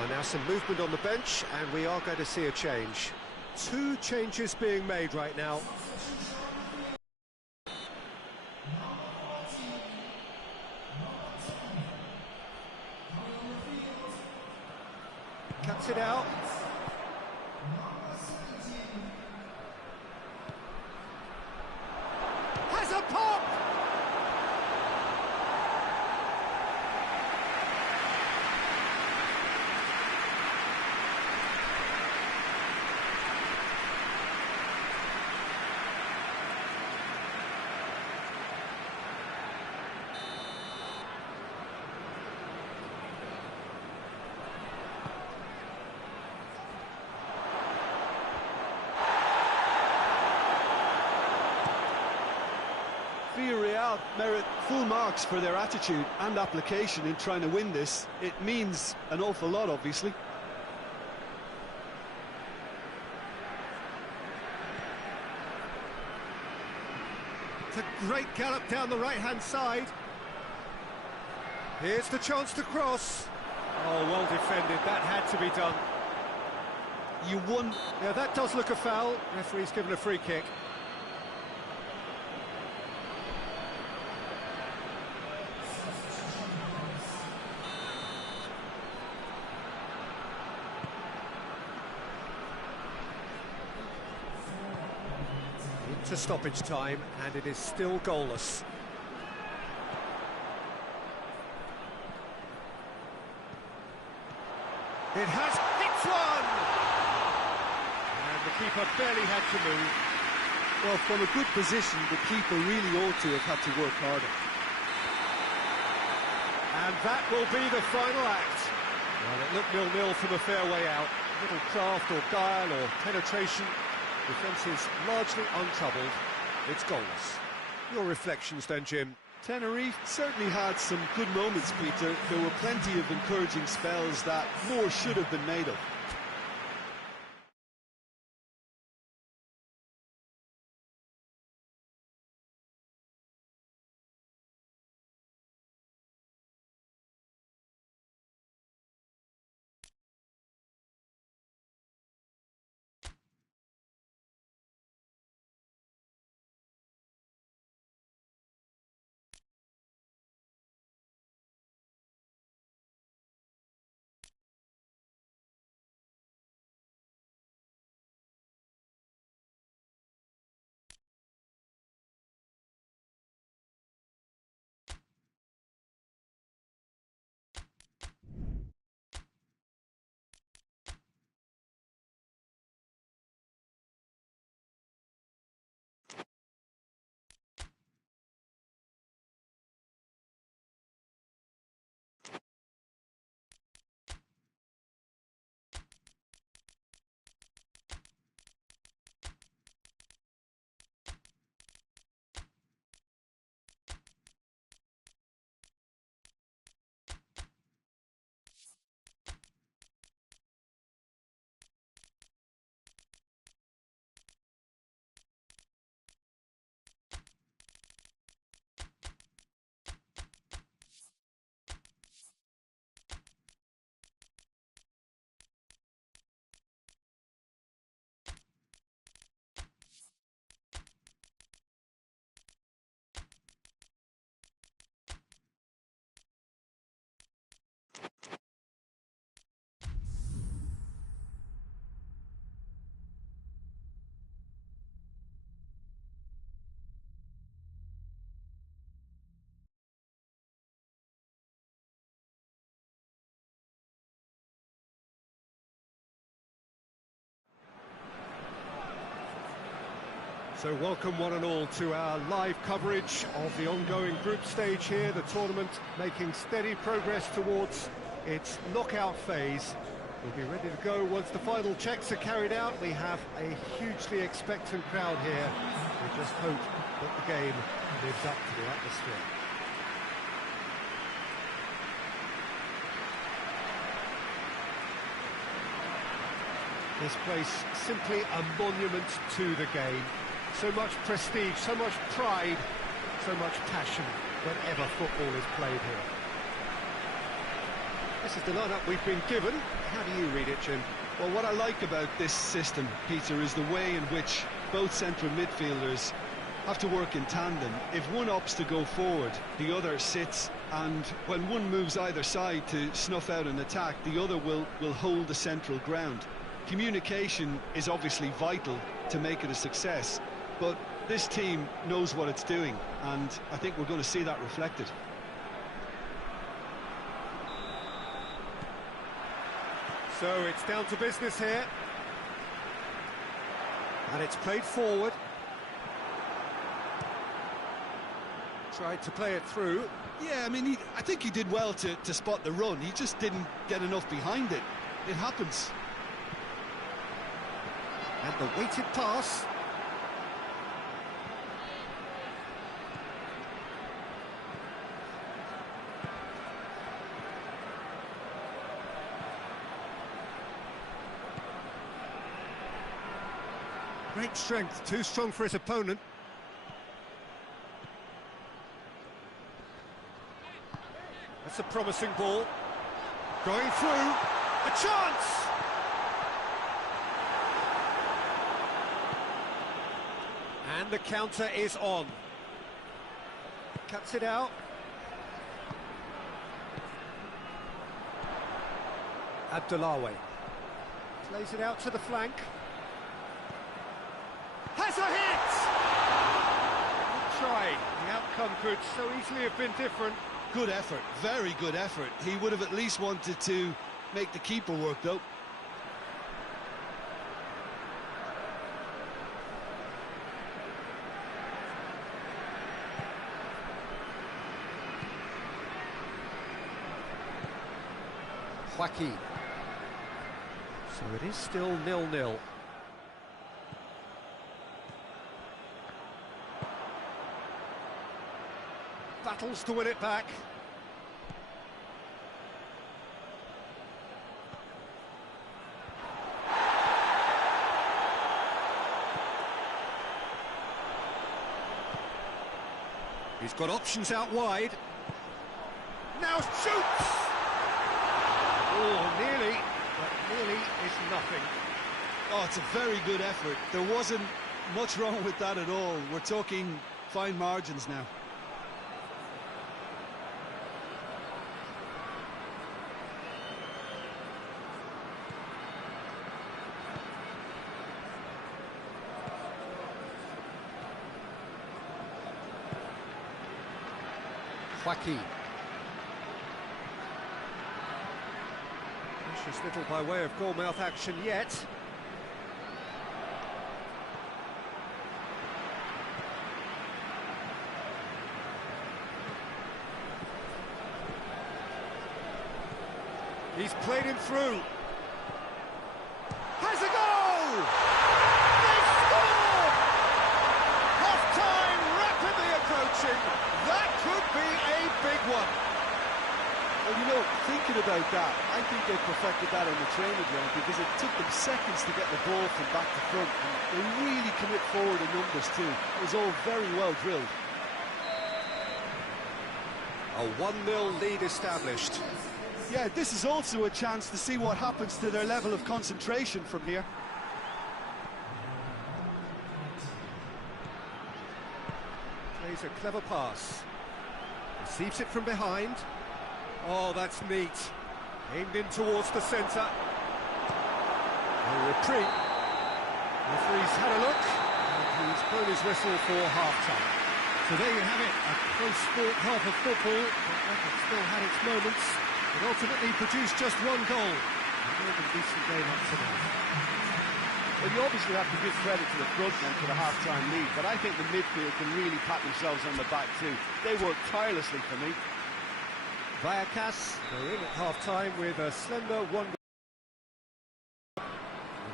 Now some movement on the bench, and we are going to see a change. Two changes being made right now. Cuts it out. Has a pop! Villarreal merit full marks for their attitude and application in trying to win this. It means an awful lot, obviously. It's a great gallop down the right-hand side. Here's the chance to cross. Oh, well defended. That had to be done. You won. Yeah, that does look a foul. Referee's given a free kick. To stoppage time, and it is still goalless. It has hit one! And the keeper barely had to move. Well, from a good position, the keeper really ought to have had to work harder. And that will be the final act. Well, it looked 0-0 from a fair way out. Little craft or guile or penetration. Defence is largely untroubled. It's goalless. Your reflections then, Jim? Tenerife certainly had some good moments, Peter. There were plenty of encouraging spells that more should have been made of. So welcome one and all to our live coverage of the ongoing group stage here, the tournament making steady progress towards its knockout phase. We'll be ready to go once the final checks are carried out. We have a hugely expectant crowd here. We just hope that the game lives up to the atmosphere. This place simply a monument to the game. So much prestige, so much pride, so much passion whenever football is played here. This is the lineup we've been given. How do you read it, Jim? Well, what I like about this system, Peter, is the way in which both central midfielders have to work in tandem. If one opts to go forward, the other sits, and when one moves either side to snuff out an attack, the other will hold the central ground. Communication is obviously vital to make it a success, but this team knows what it's doing, and I think we're going to see that reflected. So it's down to business here. And it's played forward. Tried to play it through. Yeah, I mean, I think he did well to spot the run. He just didn't get enough behind it. It happens. And the weighted pass. Great strength, too strong for his opponent. That's a promising ball. Going through, a chance! And the counter is on. Cuts it out. Abdullawi plays it out to the flank. Has a hit! Good try. The outcome could so easily have been different. Good effort, very good effort. He would have at least wanted to make the keeper work, though. Joaquin. So it is still 0-0. Battles to win it back. He's got options out wide. Now shoots! Oh, nearly, but nearly is nothing. Oh, it's a very good effort. There wasn't much wrong with that at all. We're talking fine margins now. Joaquin. Precious little by way of goal-mouth action yet. He's played him through. Has a goal! They score! Half-time rapidly approaching. That could be a big one. Well, you know, thinking about that, I think they perfected that on the training ground because it took them seconds to get the ball from back to front, and they really commit forward in numbers too. It was all very well drilled. A 1-0 lead established. Yeah, this is also a chance to see what happens to their level of concentration from here. Plays a clever pass. Receives it from behind. Oh, that's neat. Aimed in towards the centre. A retreat. Referee's had a look, and he's blown his whistle for half-time. So there you have it, a close sport half of football, but it still had its moments. It ultimately produced just one goal. A more than decent game up to now. Well, you obviously have to give credit to the front men for the half-time lead, but I think the midfield can really pat themselves on the back too. They work tirelessly for me. Vallecas, they're in at half-time with a slender one goal.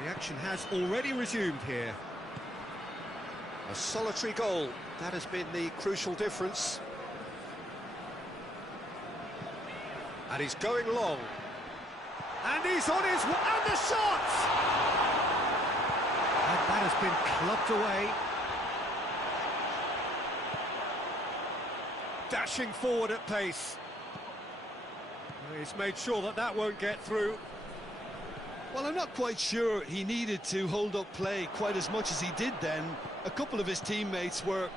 The action has already resumed here. A solitary goal, that has been the crucial difference. And he's going long. And he's on his... and the shot! And that has been clubbed away. Dashing forward at pace. He's made sure that that won't get through. Well, I'm not quite sure he needed to hold up play quite as much as he did then. A couple of his teammates were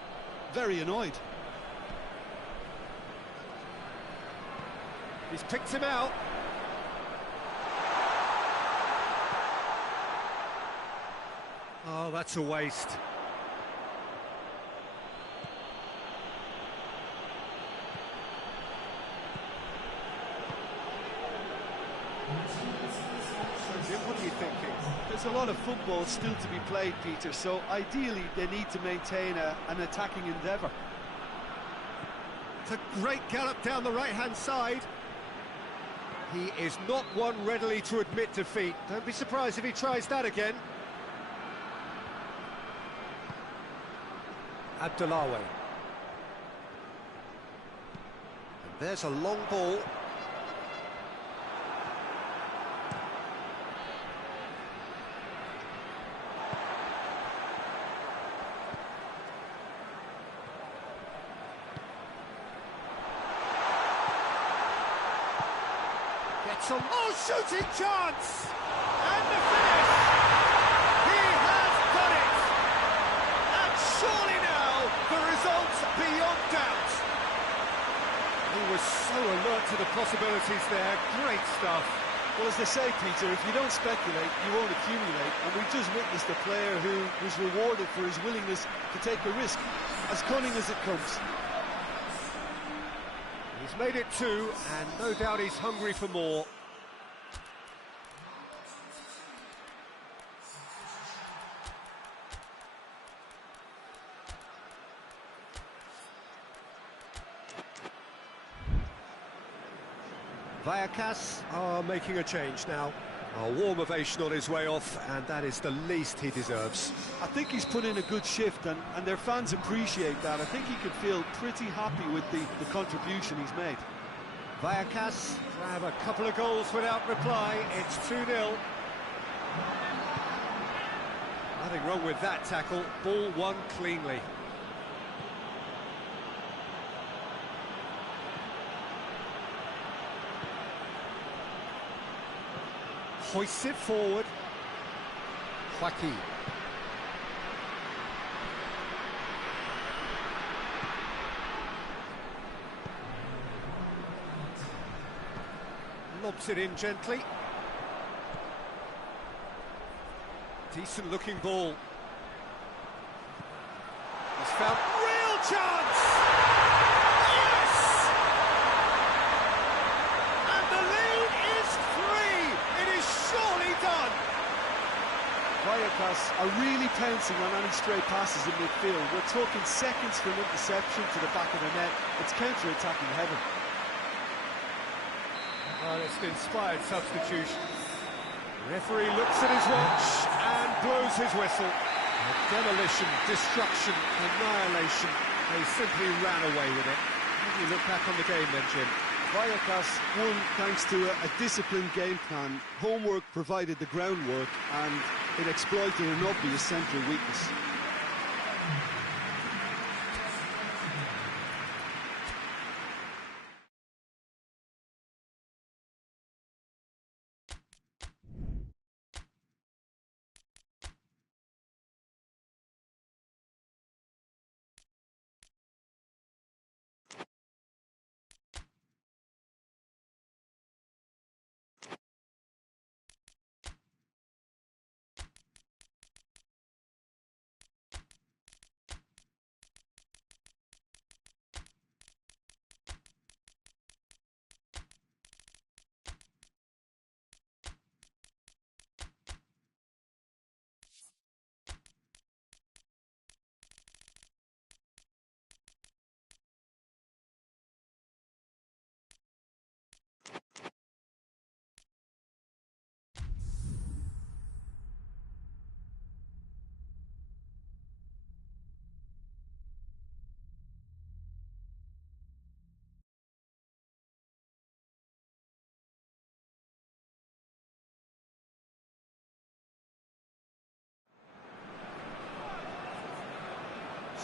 very annoyed. He's picked him out. Oh, that's a waste. What are you thinking? There's a lot of football still to be played, Peter, so ideally they need to maintain an attacking endeavour. It's a great gallop down the right-hand side. He is not one readily to admit defeat. Don't be surprised if he tries that again. Abdullawi. And there's a long ball. Gets on. Oh, shooting chance! And the finish! He has done it! And surely now, the result's beyond doubt. He was so alert to the possibilities there. Great stuff. Well, as they say, Peter, if you don't speculate, you won't accumulate. And we just witnessed a player who was rewarded for his willingness to take a risk, as cunning as it comes. He's made it two, and no doubt he's hungry for more. Vallecas are making a change now. A warm ovation on his way off, and that is the least he deserves. I think he's put in a good shift, and their fans appreciate that. I think he can feel pretty happy with the contribution he's made. Vallecas grab a couple of goals without reply. It's 2-0. Nothing wrong with that tackle. Ball won cleanly. Hoists it forward. Joaquin. Lobs it in gently. Decent looking ball. He's found real chance! Yes! And the lead is 3! It is surely done! Vallecas are really pouncing on any stray passes in midfield. We're talking seconds from interception to the back of the net. It's counter-attacking heaven. Well, it's an inspired substitution. Referee looks at his watch and blows his whistle. Demolition, destruction, annihilation. They simply ran away with it. How do you look back on the game then, Jim? Vallecas won thanks to a disciplined game plan. Homework provided the groundwork, and it exploited an obvious central weakness.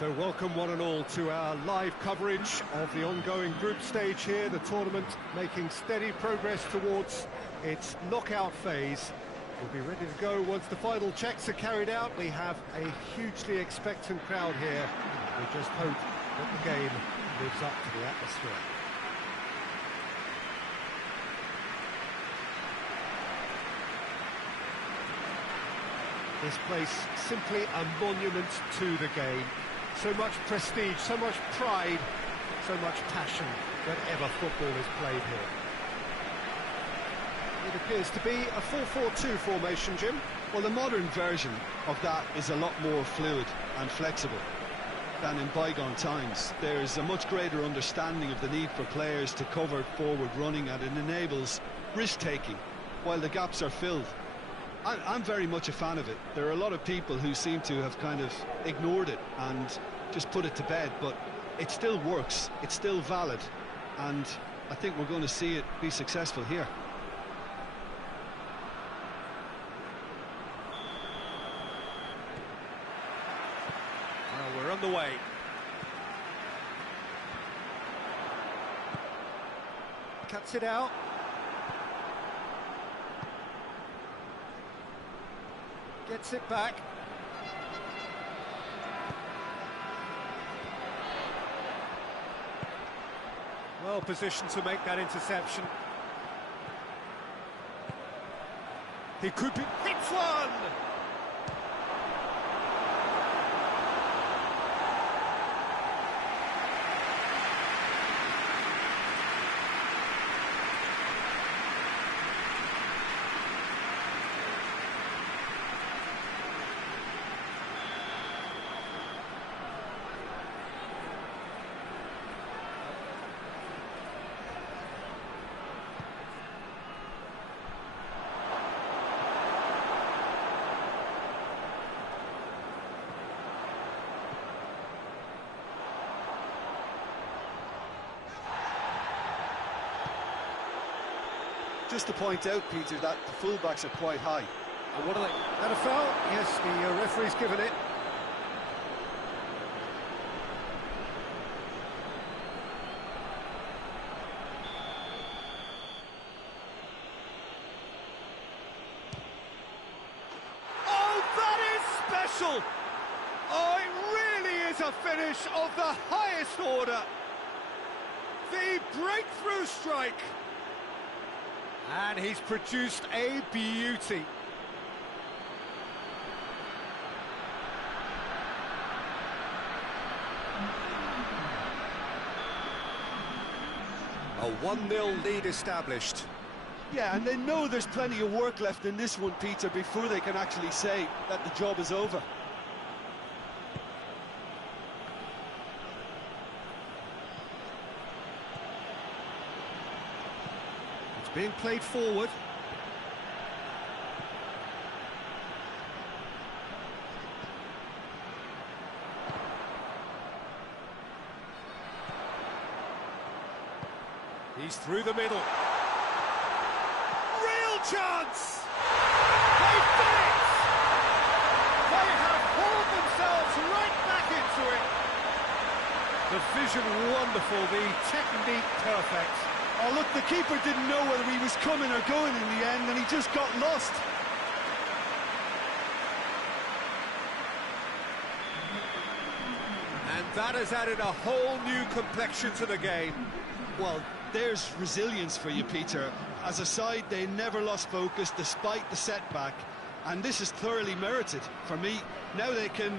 So welcome one and all to our live coverage of the ongoing group stage here, the tournament making steady progress towards its knockout phase. We'll be ready to go once the final checks are carried out. We have a hugely expectant crowd here. We just hope that the game lives up to the atmosphere. This place simply a monument to the game. So much prestige, so much pride, so much passion whenever football is played here. It appears to be a 4-4-2 formation, Jim. Well, the modern version of that is a lot more fluid and flexible than in bygone times. There's a much greater understanding of the need for players to cover forward running, and it enables risk-taking while the gaps are filled. I'm very much a fan of it. There are a lot of people who seem to have kind of ignored it and just put it to bed, but it still works, it's still valid, and I think we're going to see it be successful here. Well, we're on the way. Cuts it out. Gets it back. Well positioned to make that interception. He could be... hits one! Just to point out, Peter, that the fullbacks are quite high. And what are they? That a foul? Yes, the referee's given it. Oh, that is special! Oh, it really is a finish of the highest order. The breakthrough strike. And he's produced a beauty. A 1-0 lead established. Yeah, and they know there's plenty of work left in this one, Peter, before they can actually say that the job is over. Being played forward. He's through the middle. Real chance! They've done it! They have hauled themselves right back into it. The vision wonderful, the technique perfect. Oh, look, the keeper didn't know whether he was coming or going in the end, and he just got lost. And that has added a whole new complexion to the game. Well, there's resilience for you, Peter. As a side, they never lost focus despite the setback, and this is thoroughly merited. For me, now they can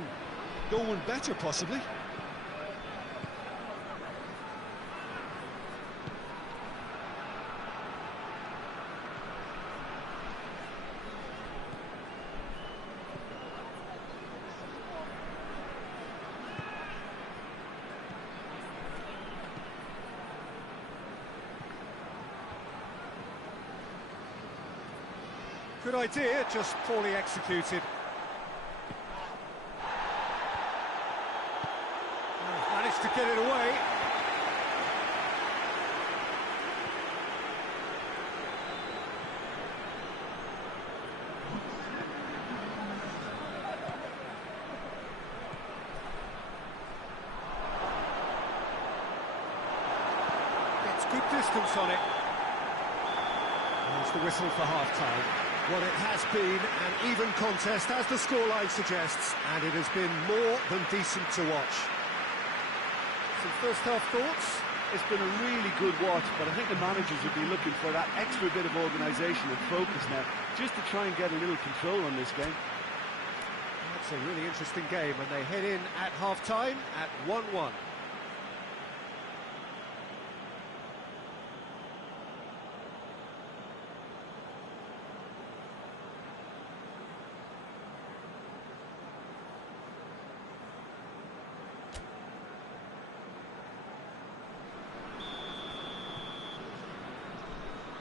go one better, possibly. Good idea, just poorly executed. Managed to get it away. good distance on it. There's the whistle for half-time. Well, it has been an even contest, as the scoreline suggests, and it has been more than decent to watch. Some first-half thoughts? It's been a really good watch, but I think the managers would be looking for that extra bit of organisation and focus now, just to try and get a little control on this game. That's a really interesting game, and they head in at half-time at 1-1.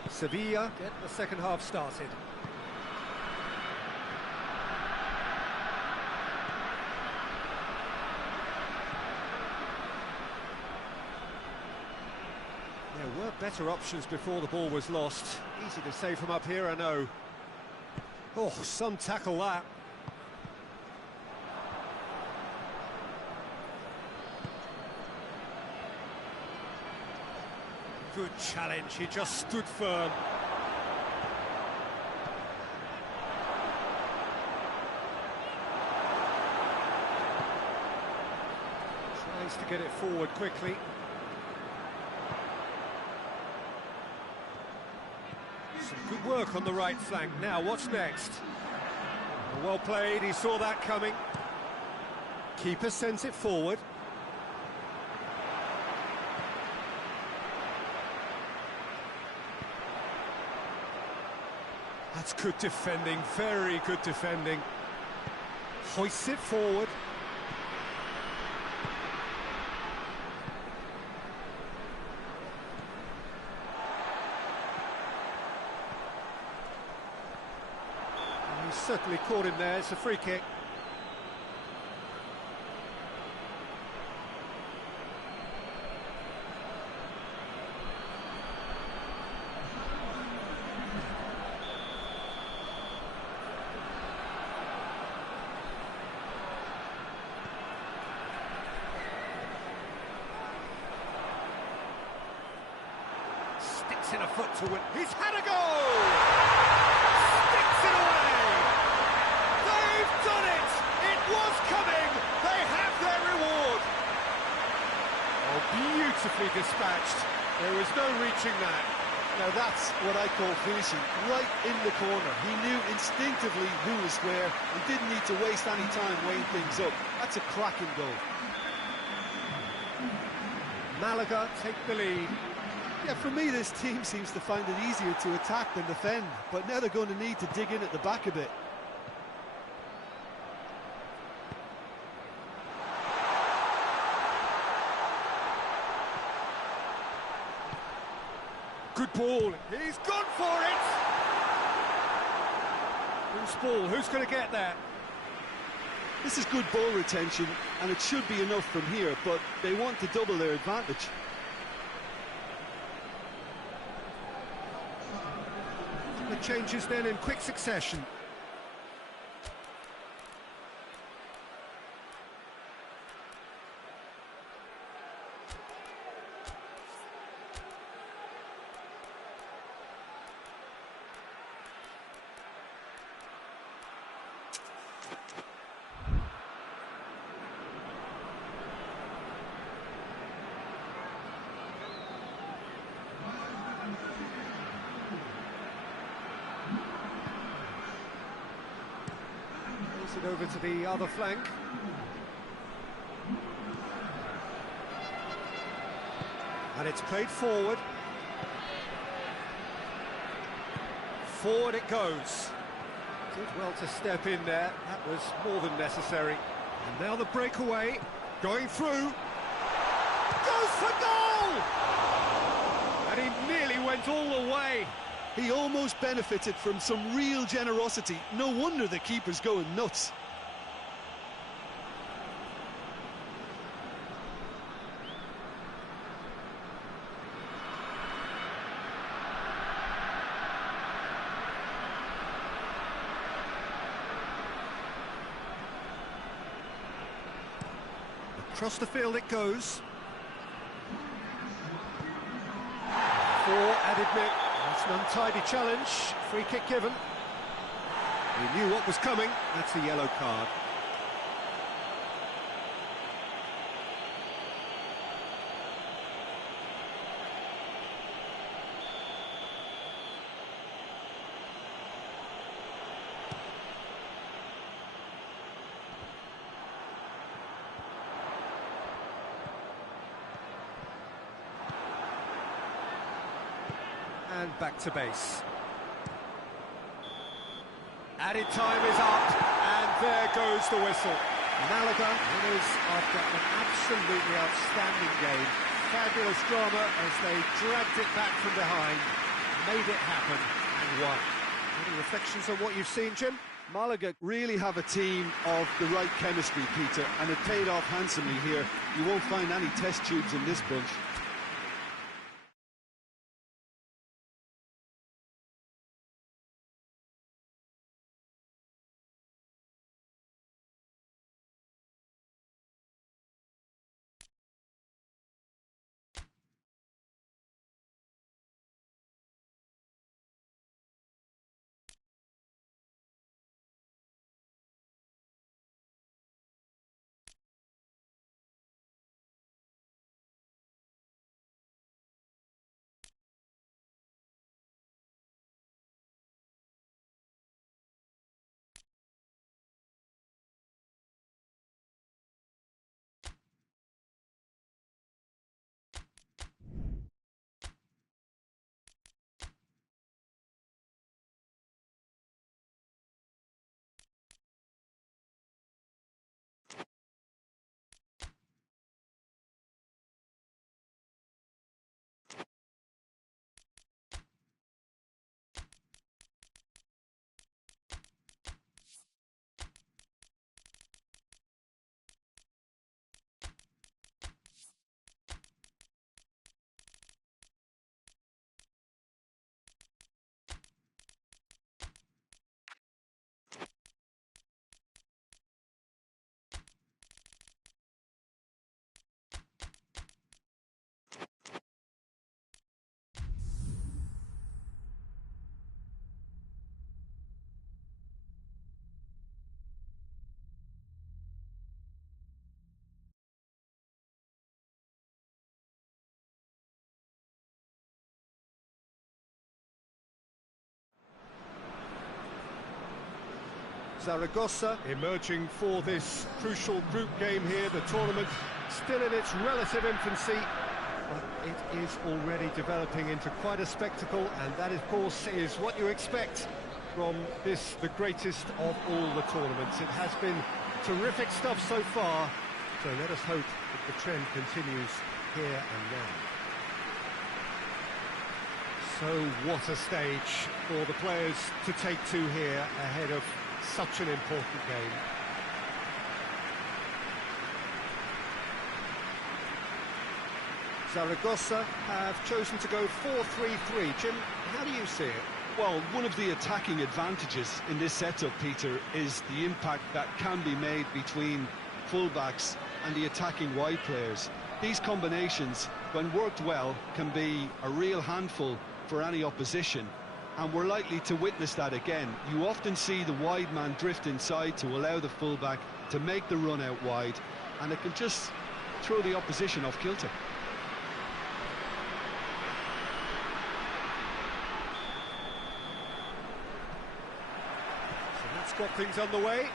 Sevilla get the second half started. There were better options before the ball was lost. Easy to say from up here, I know. Oh, some tackle that. Good challenge, he just stood firm. Tries to get it forward quickly. Some good work on the right flank. Now, what's next? Well played, he saw that coming. Keeper sends it forward. That's good defending, very good defending. Hoists it forward. And he's certainly caught him there, it's a free kick. In a foot to win. He's had a goal! Sticks it away! They've done it! It was coming! They have their reward! Oh, beautifully dispatched. There was no reaching that. Now that's what I call finishing, right in the corner. He knew instinctively who was where and didn't need to waste any time weighing things up. That's a cracking goal. Malaga take the lead. Yeah, for me, this team seems to find it easier to attack than defend, but now they're going to need to dig in at the back a bit. Good ball. He's gone for it! Loose ball. Who's going to get that? This is good ball retention, and it should be enough from here, but they want to double their advantage. The changes then in quick succession. It over to the other flank. And it's played forward. Forward it goes. Did well to step in there. That was more than necessary. And now the breakaway. Going through. Goes for goal! And he nearly went all the way. He almost benefited from some real generosity. No wonder the keeper's going nuts. Across the field it goes. 4 added minutes. That's an untidy challenge. Free kick given. He knew what was coming. That's a yellow card. And back to base. Added time is up, and there goes the whistle. Malaga winners after an absolutely outstanding game. Fabulous drama as they dragged it back from behind, made it happen, and won. Any reflections on what you've seen, Jim? Malaga really have a team of the right chemistry, Peter, and it paid off handsomely here. You won't find any test tubes in this bunch. Zaragoza emerging for this crucial group game here. The tournament still in its relative infancy, but it is already developing into quite a spectacle, and that, of course, is what you expect from this, the greatest of all the tournaments. It has been terrific stuff so far, so let us hope that the trend continues here and now. So what a stage for the players to take to here ahead of such an important game. Zaragoza have chosen to go 4-3-3. Jim, how do you see it? Well, one of the attacking advantages in this setup, Peter, is the impact that can be made between fullbacks and the attacking wide players. These combinations, when worked well, can be a real handful for any opposition, and we're likely to witness that again. You often see the wide man drift inside to allow the fullback to make the run out wide, and it can just throw the opposition off kilter. So that's got things underway.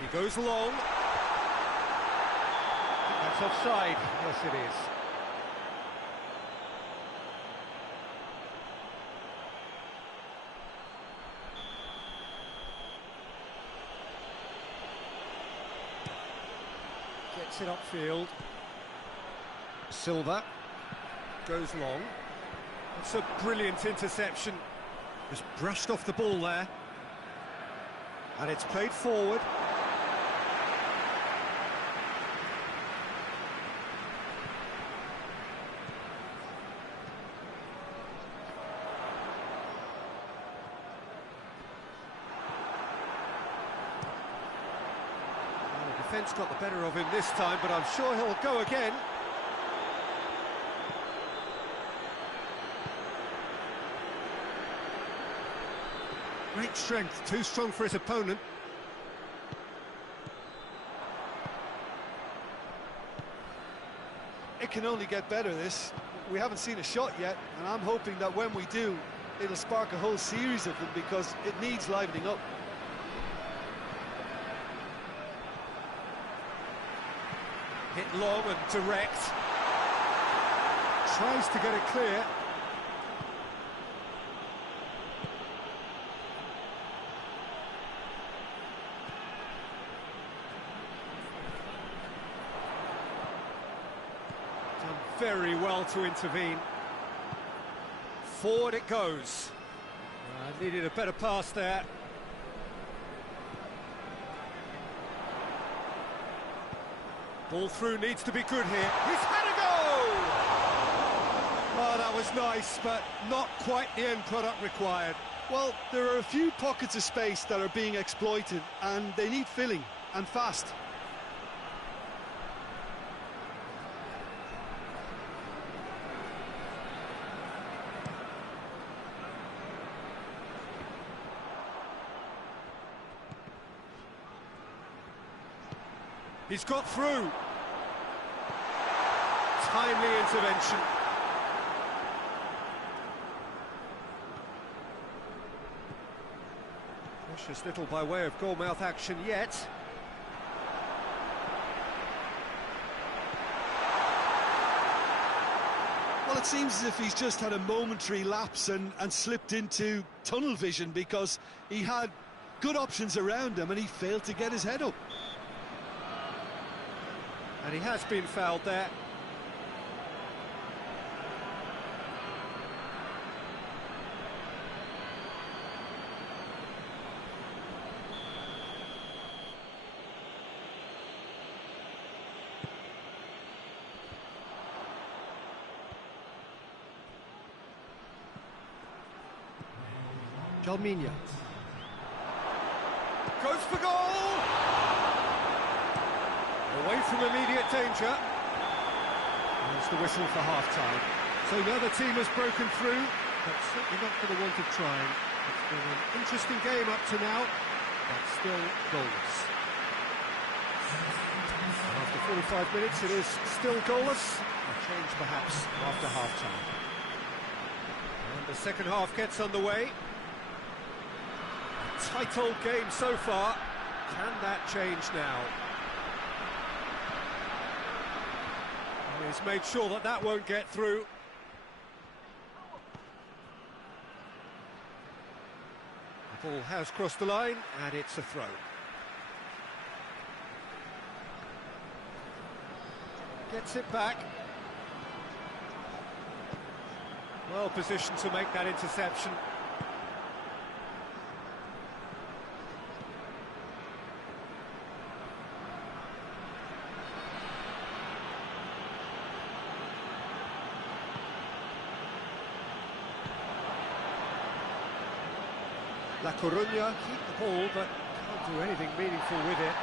He goes long. That's offside. Yes, it is. Gets it upfield. Silva goes long. It's a brilliant interception. Just brushed off the ball there. And it's played forward. Defence got the better of him this time, but I'm sure he'll go again. Great strength, too strong for his opponent. It can only get better, this. We haven't seen a shot yet, and I'm hoping that when we do, it'll spark a whole series of them, because it needs livening up. Hit long and direct. Tries to get it clear. Done very well to intervene. Forward it goes. Needed a better pass there. Ball through needs to be good here. He's had a go! Oh, that was nice, but not quite the end product required. Well, there are a few pockets of space that are being exploited, and they need filling, and fast. He's got through. Timely intervention. Precious little by way of goalmouth action yet. Well, it seems as if he's just had a momentary lapse and slipped into tunnel vision, because he had good options around him and he failed to get his head up. And he has been fouled there. Jalminha. Goes for goal! Away from immediate danger. There's the whistle for half-time. So now the team has broken through, but certainly not for the want of trying. It's been an interesting game up to now, but still goalless. After 45 minutes, it is still goalless. A change perhaps after half-time. And the second half gets underway. A tight old game so far. Can that change now? He's made sure that that won't get through. The ball has crossed the line, and it's a throw. Gets it back. Well positioned to make that interception. La Coruña keep the ball, but can't do anything meaningful with it.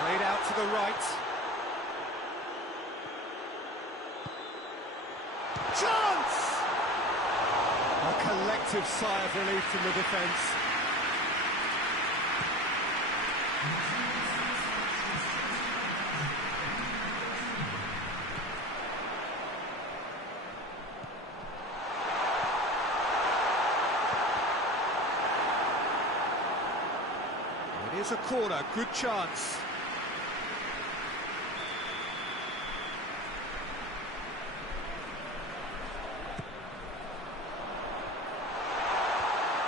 Played out to the right. Chance! A collective sigh of relief from the defence. It is a corner, good chance.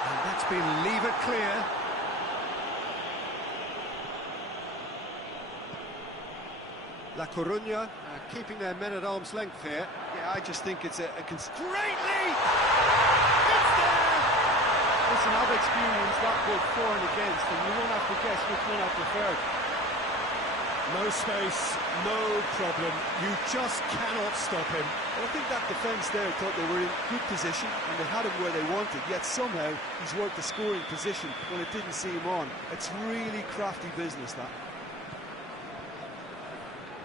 And that's been levered clear. La Coruña keeping their men at arm's length here. Yeah, I just think it's a Great lead! It's there! Listen, I've experienced that both for and against, and you won't have to guess which one I preferred. No space, no problem. You just cannot stop him. Well, I think that defence there thought they were in good position and they had him where they wanted, yet somehow he's worked the scoring position when it didn't see him on. It's really crafty business, that.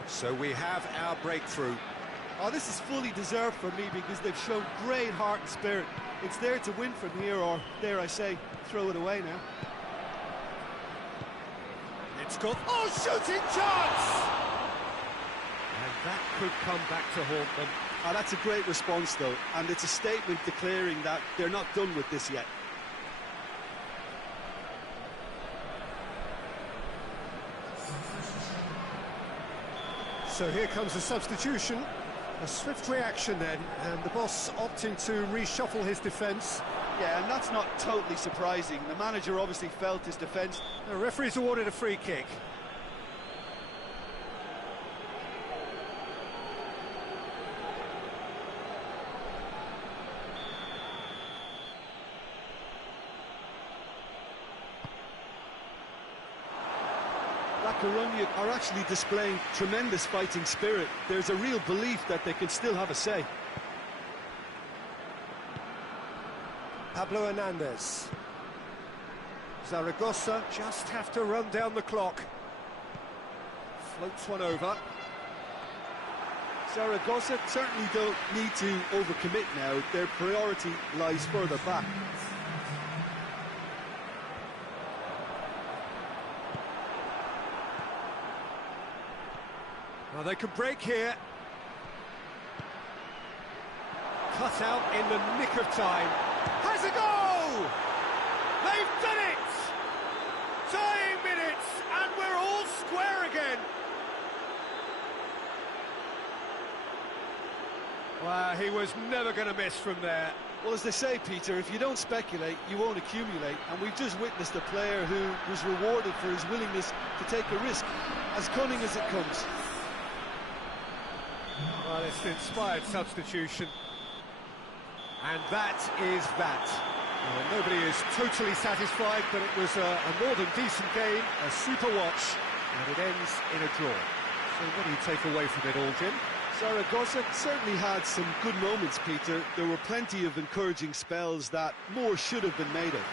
So we have our breakthrough. Oh, this is fully deserved for me because they've shown great heart and spirit. It's there to win from here, or dare I say, throw it away now. It's got... Oh, shooting chance! And that could come back to haunt them. Oh, that's a great response, though, and it's a statement declaring that they're not done with this yet. So here comes a substitution. A swift reaction then, and the boss opting to reshuffle his defence. Yeah, and that's not totally surprising. The manager obviously felt his defence. The referee's awarded a free kick. Coruña are actually displaying tremendous fighting spirit. There's a real belief that they can still have a say. Pablo Hernandez. Zaragoza just have to run down the clock. Floats one over. Zaragoza certainly don't need to overcommit now. Their priority lies further back. Well, they could break here. Cut out in the nick of time. Has a goal! They've done it! Tying minutes, and we're all square again. Well, he was never going to miss from there. Well, as they say, Peter, if you don't speculate, you won't accumulate. And we've just witnessed a player who was rewarded for his willingness to take a risk, as cunning as it comes. Well, it's an inspired substitution. And that is that. Well, nobody is totally satisfied, but it was a more than decent game, a super watch, and it ends in a draw. So what do you take away from it all, Jim? Zaragoza certainly had some good moments, Peter. There were plenty of encouraging spells that more should have been made of.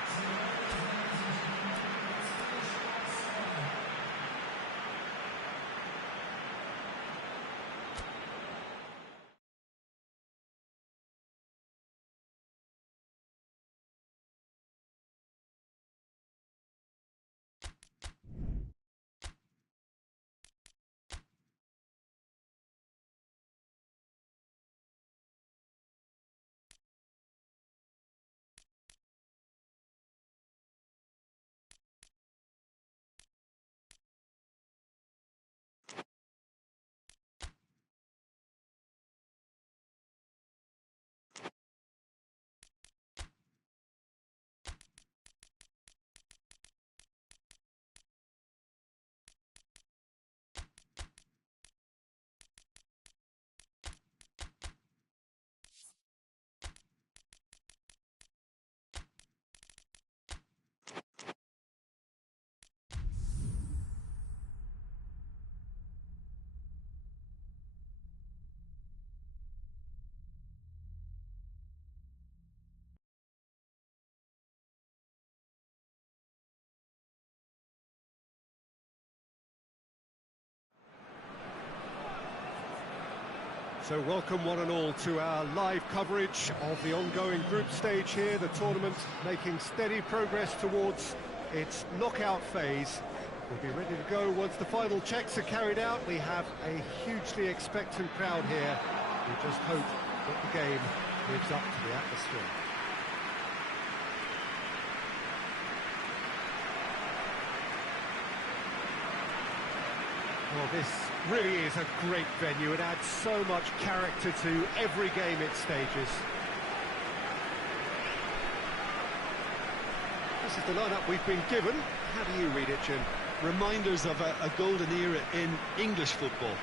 So welcome one and all to our live coverage of the ongoing group stage here, the tournament making steady progress towards its knockout phase. We'll be ready to go once the final checks are carried out. We have a hugely expectant crowd here. We just hope that the game lives up to the atmosphere. Well, this really is a great venue. It adds so much character to every game it stages. This is the lineup we've been given. How do you read it, Jim? Reminders of a golden era in English football,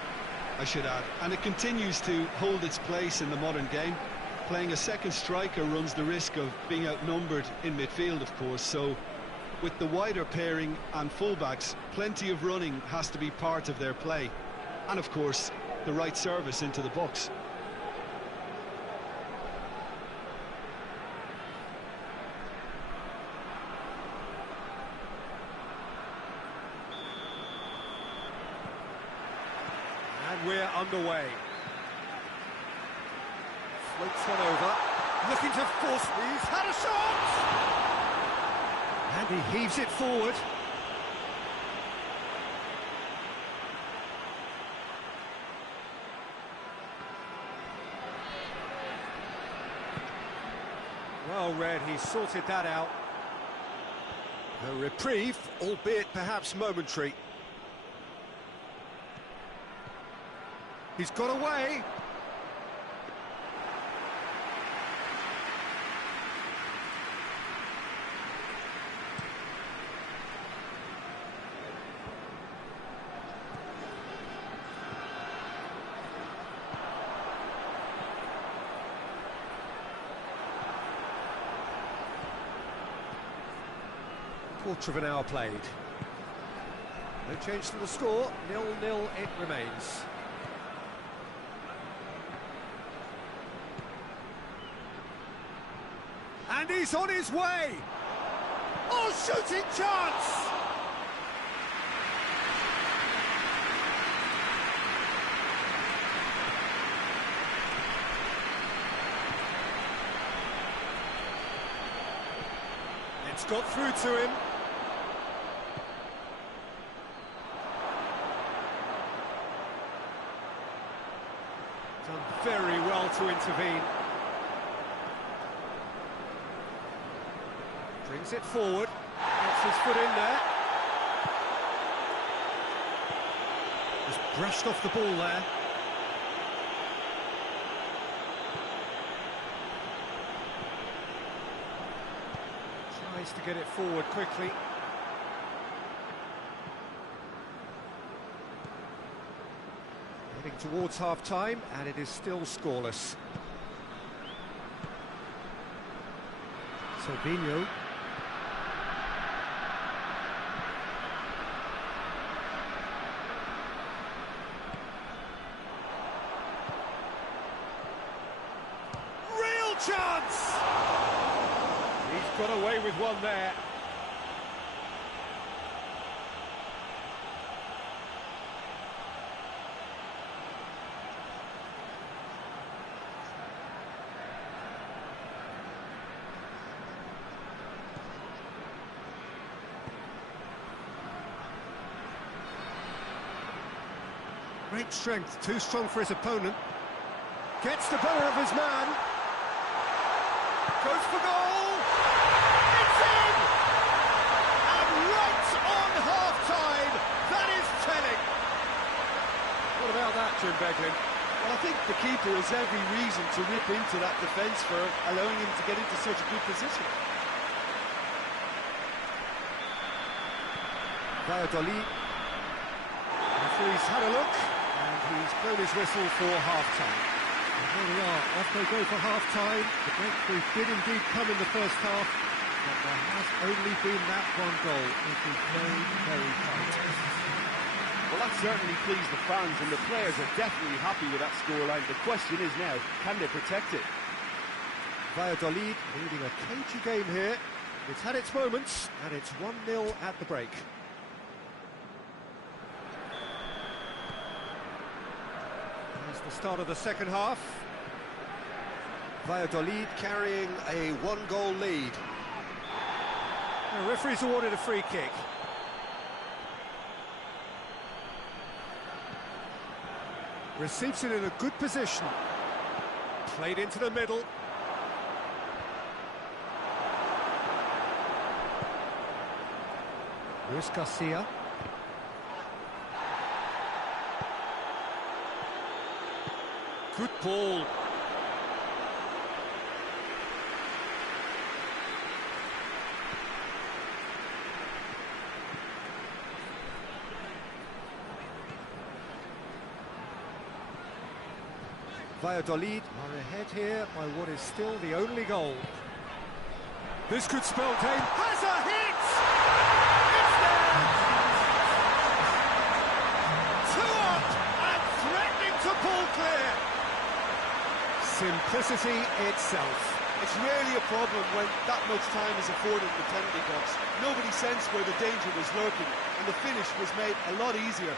I should add. And it continues to hold its place in the modern game. Playing a second striker runs the risk of being outnumbered in midfield, of course, so with the wider pairing and fullbacks, plenty of running has to be part of their play. And of course, the right service into the box. And we're underway. Floats one over. Looking to force. He's had a shot! And he heaves it forward. Well read, he sorted that out. A reprieve, albeit perhaps momentary. He's got away. Quarter of an hour played. No change to the score, 0-0 it remains. And he's on his way! Oh, shooting chance! It's got through to him. Done very well to intervene. Brings it forward, gets his foot in there. Just brushed off the ball there. Tries to get it forward quickly. Heading towards half-time, and it is still scoreless. Silvino. Real chance! He's got away with one there. Great strength, too strong for his opponent. Gets the better of his man. Goes for goal! It's in! And right on half-time, that is telling. What about that, Jim Beglin? Well, I think the keeper has every reason to rip into that defence for allowing him to get into such a good position. Valladolid. Referee's had a look, and he's blown his whistle for half-time. And here we are, off they go for half-time. The breakthrough did indeed come in the first half, but there has only been that one goal. It is very, very tight. Well, that certainly pleased the fans, and the players are definitely happy with that scoreline. The question is now, can they protect it? Valladolid leading a cagey game here. It's had its moments, and it's 1-0 at the break. There's the start of the second half. Valladolid carrying a one-goal lead. The referee's awarded a free kick. Receives it in a good position. Played into the middle. Luis Garcia. Good ball. Valladolid are ahead here by what is still the only goal. This could spell game. Has a hit! It's there! 2 up and threatening to pull clear. Simplicity itself. It's rarely a problem when that much time is afforded in the penalty box. Nobody sensed where the danger was lurking, and the finish was made a lot easier.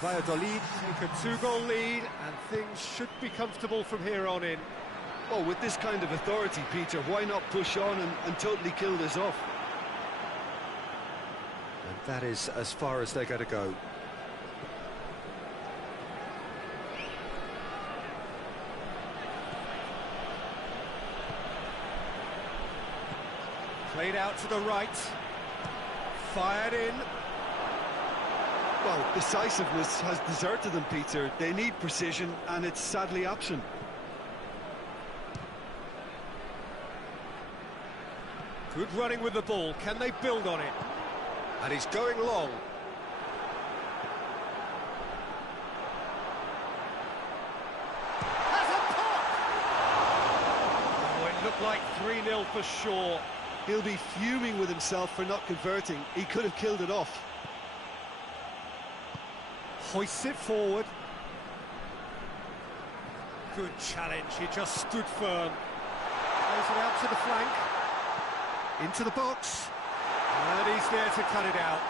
Valladolid take a 2-goal lead, and things should be comfortable from here on in. Oh, with this kind of authority, Peter, why not push on and totally kill this off? And that is as far as they're going to go. Played out to the right. Fired in. Well, decisiveness has deserted them, Peter. They need precision, and it's sadly absent. Good running with the ball. Can they build on it? And he's going long. Has a pop! Oh, it looked like 3-0 for sure. He'll be fuming with himself for not converting. He could have killed it off. Hoists it forward. Good challenge, he just stood firm. Plays it out to the flank. Into the box. And he's there to cut it out.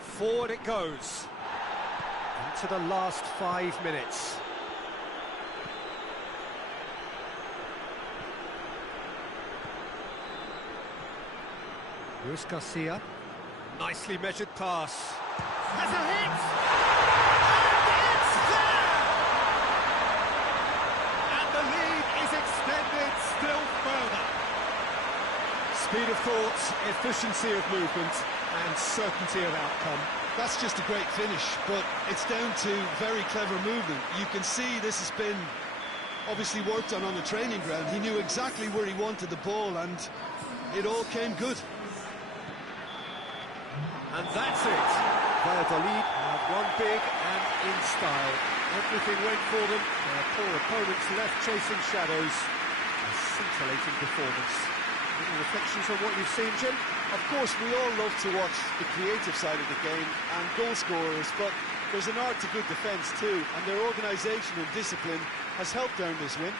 Forward it goes. Into the last 5 minutes. Luis Garcia. Nicely measured pass. Has a hit! And it's there! And the lead is extended still further. Speed of thought, efficiency of movement, and certainty of outcome. That's just a great finish, but it's down to very clever movement. You can see this has been obviously worked on the training ground. He knew exactly where he wanted the ball, and it all came good. And that's it. Valladolid have won big and in style. Everything went for them. Their poor opponents left chasing shadows. A scintillating performance. Any reflections on what you've seen, Jim? Of course, we all love to watch the creative side of the game and goal scorers, but there's an art to good defence too, and their organisation and discipline has helped earn this win.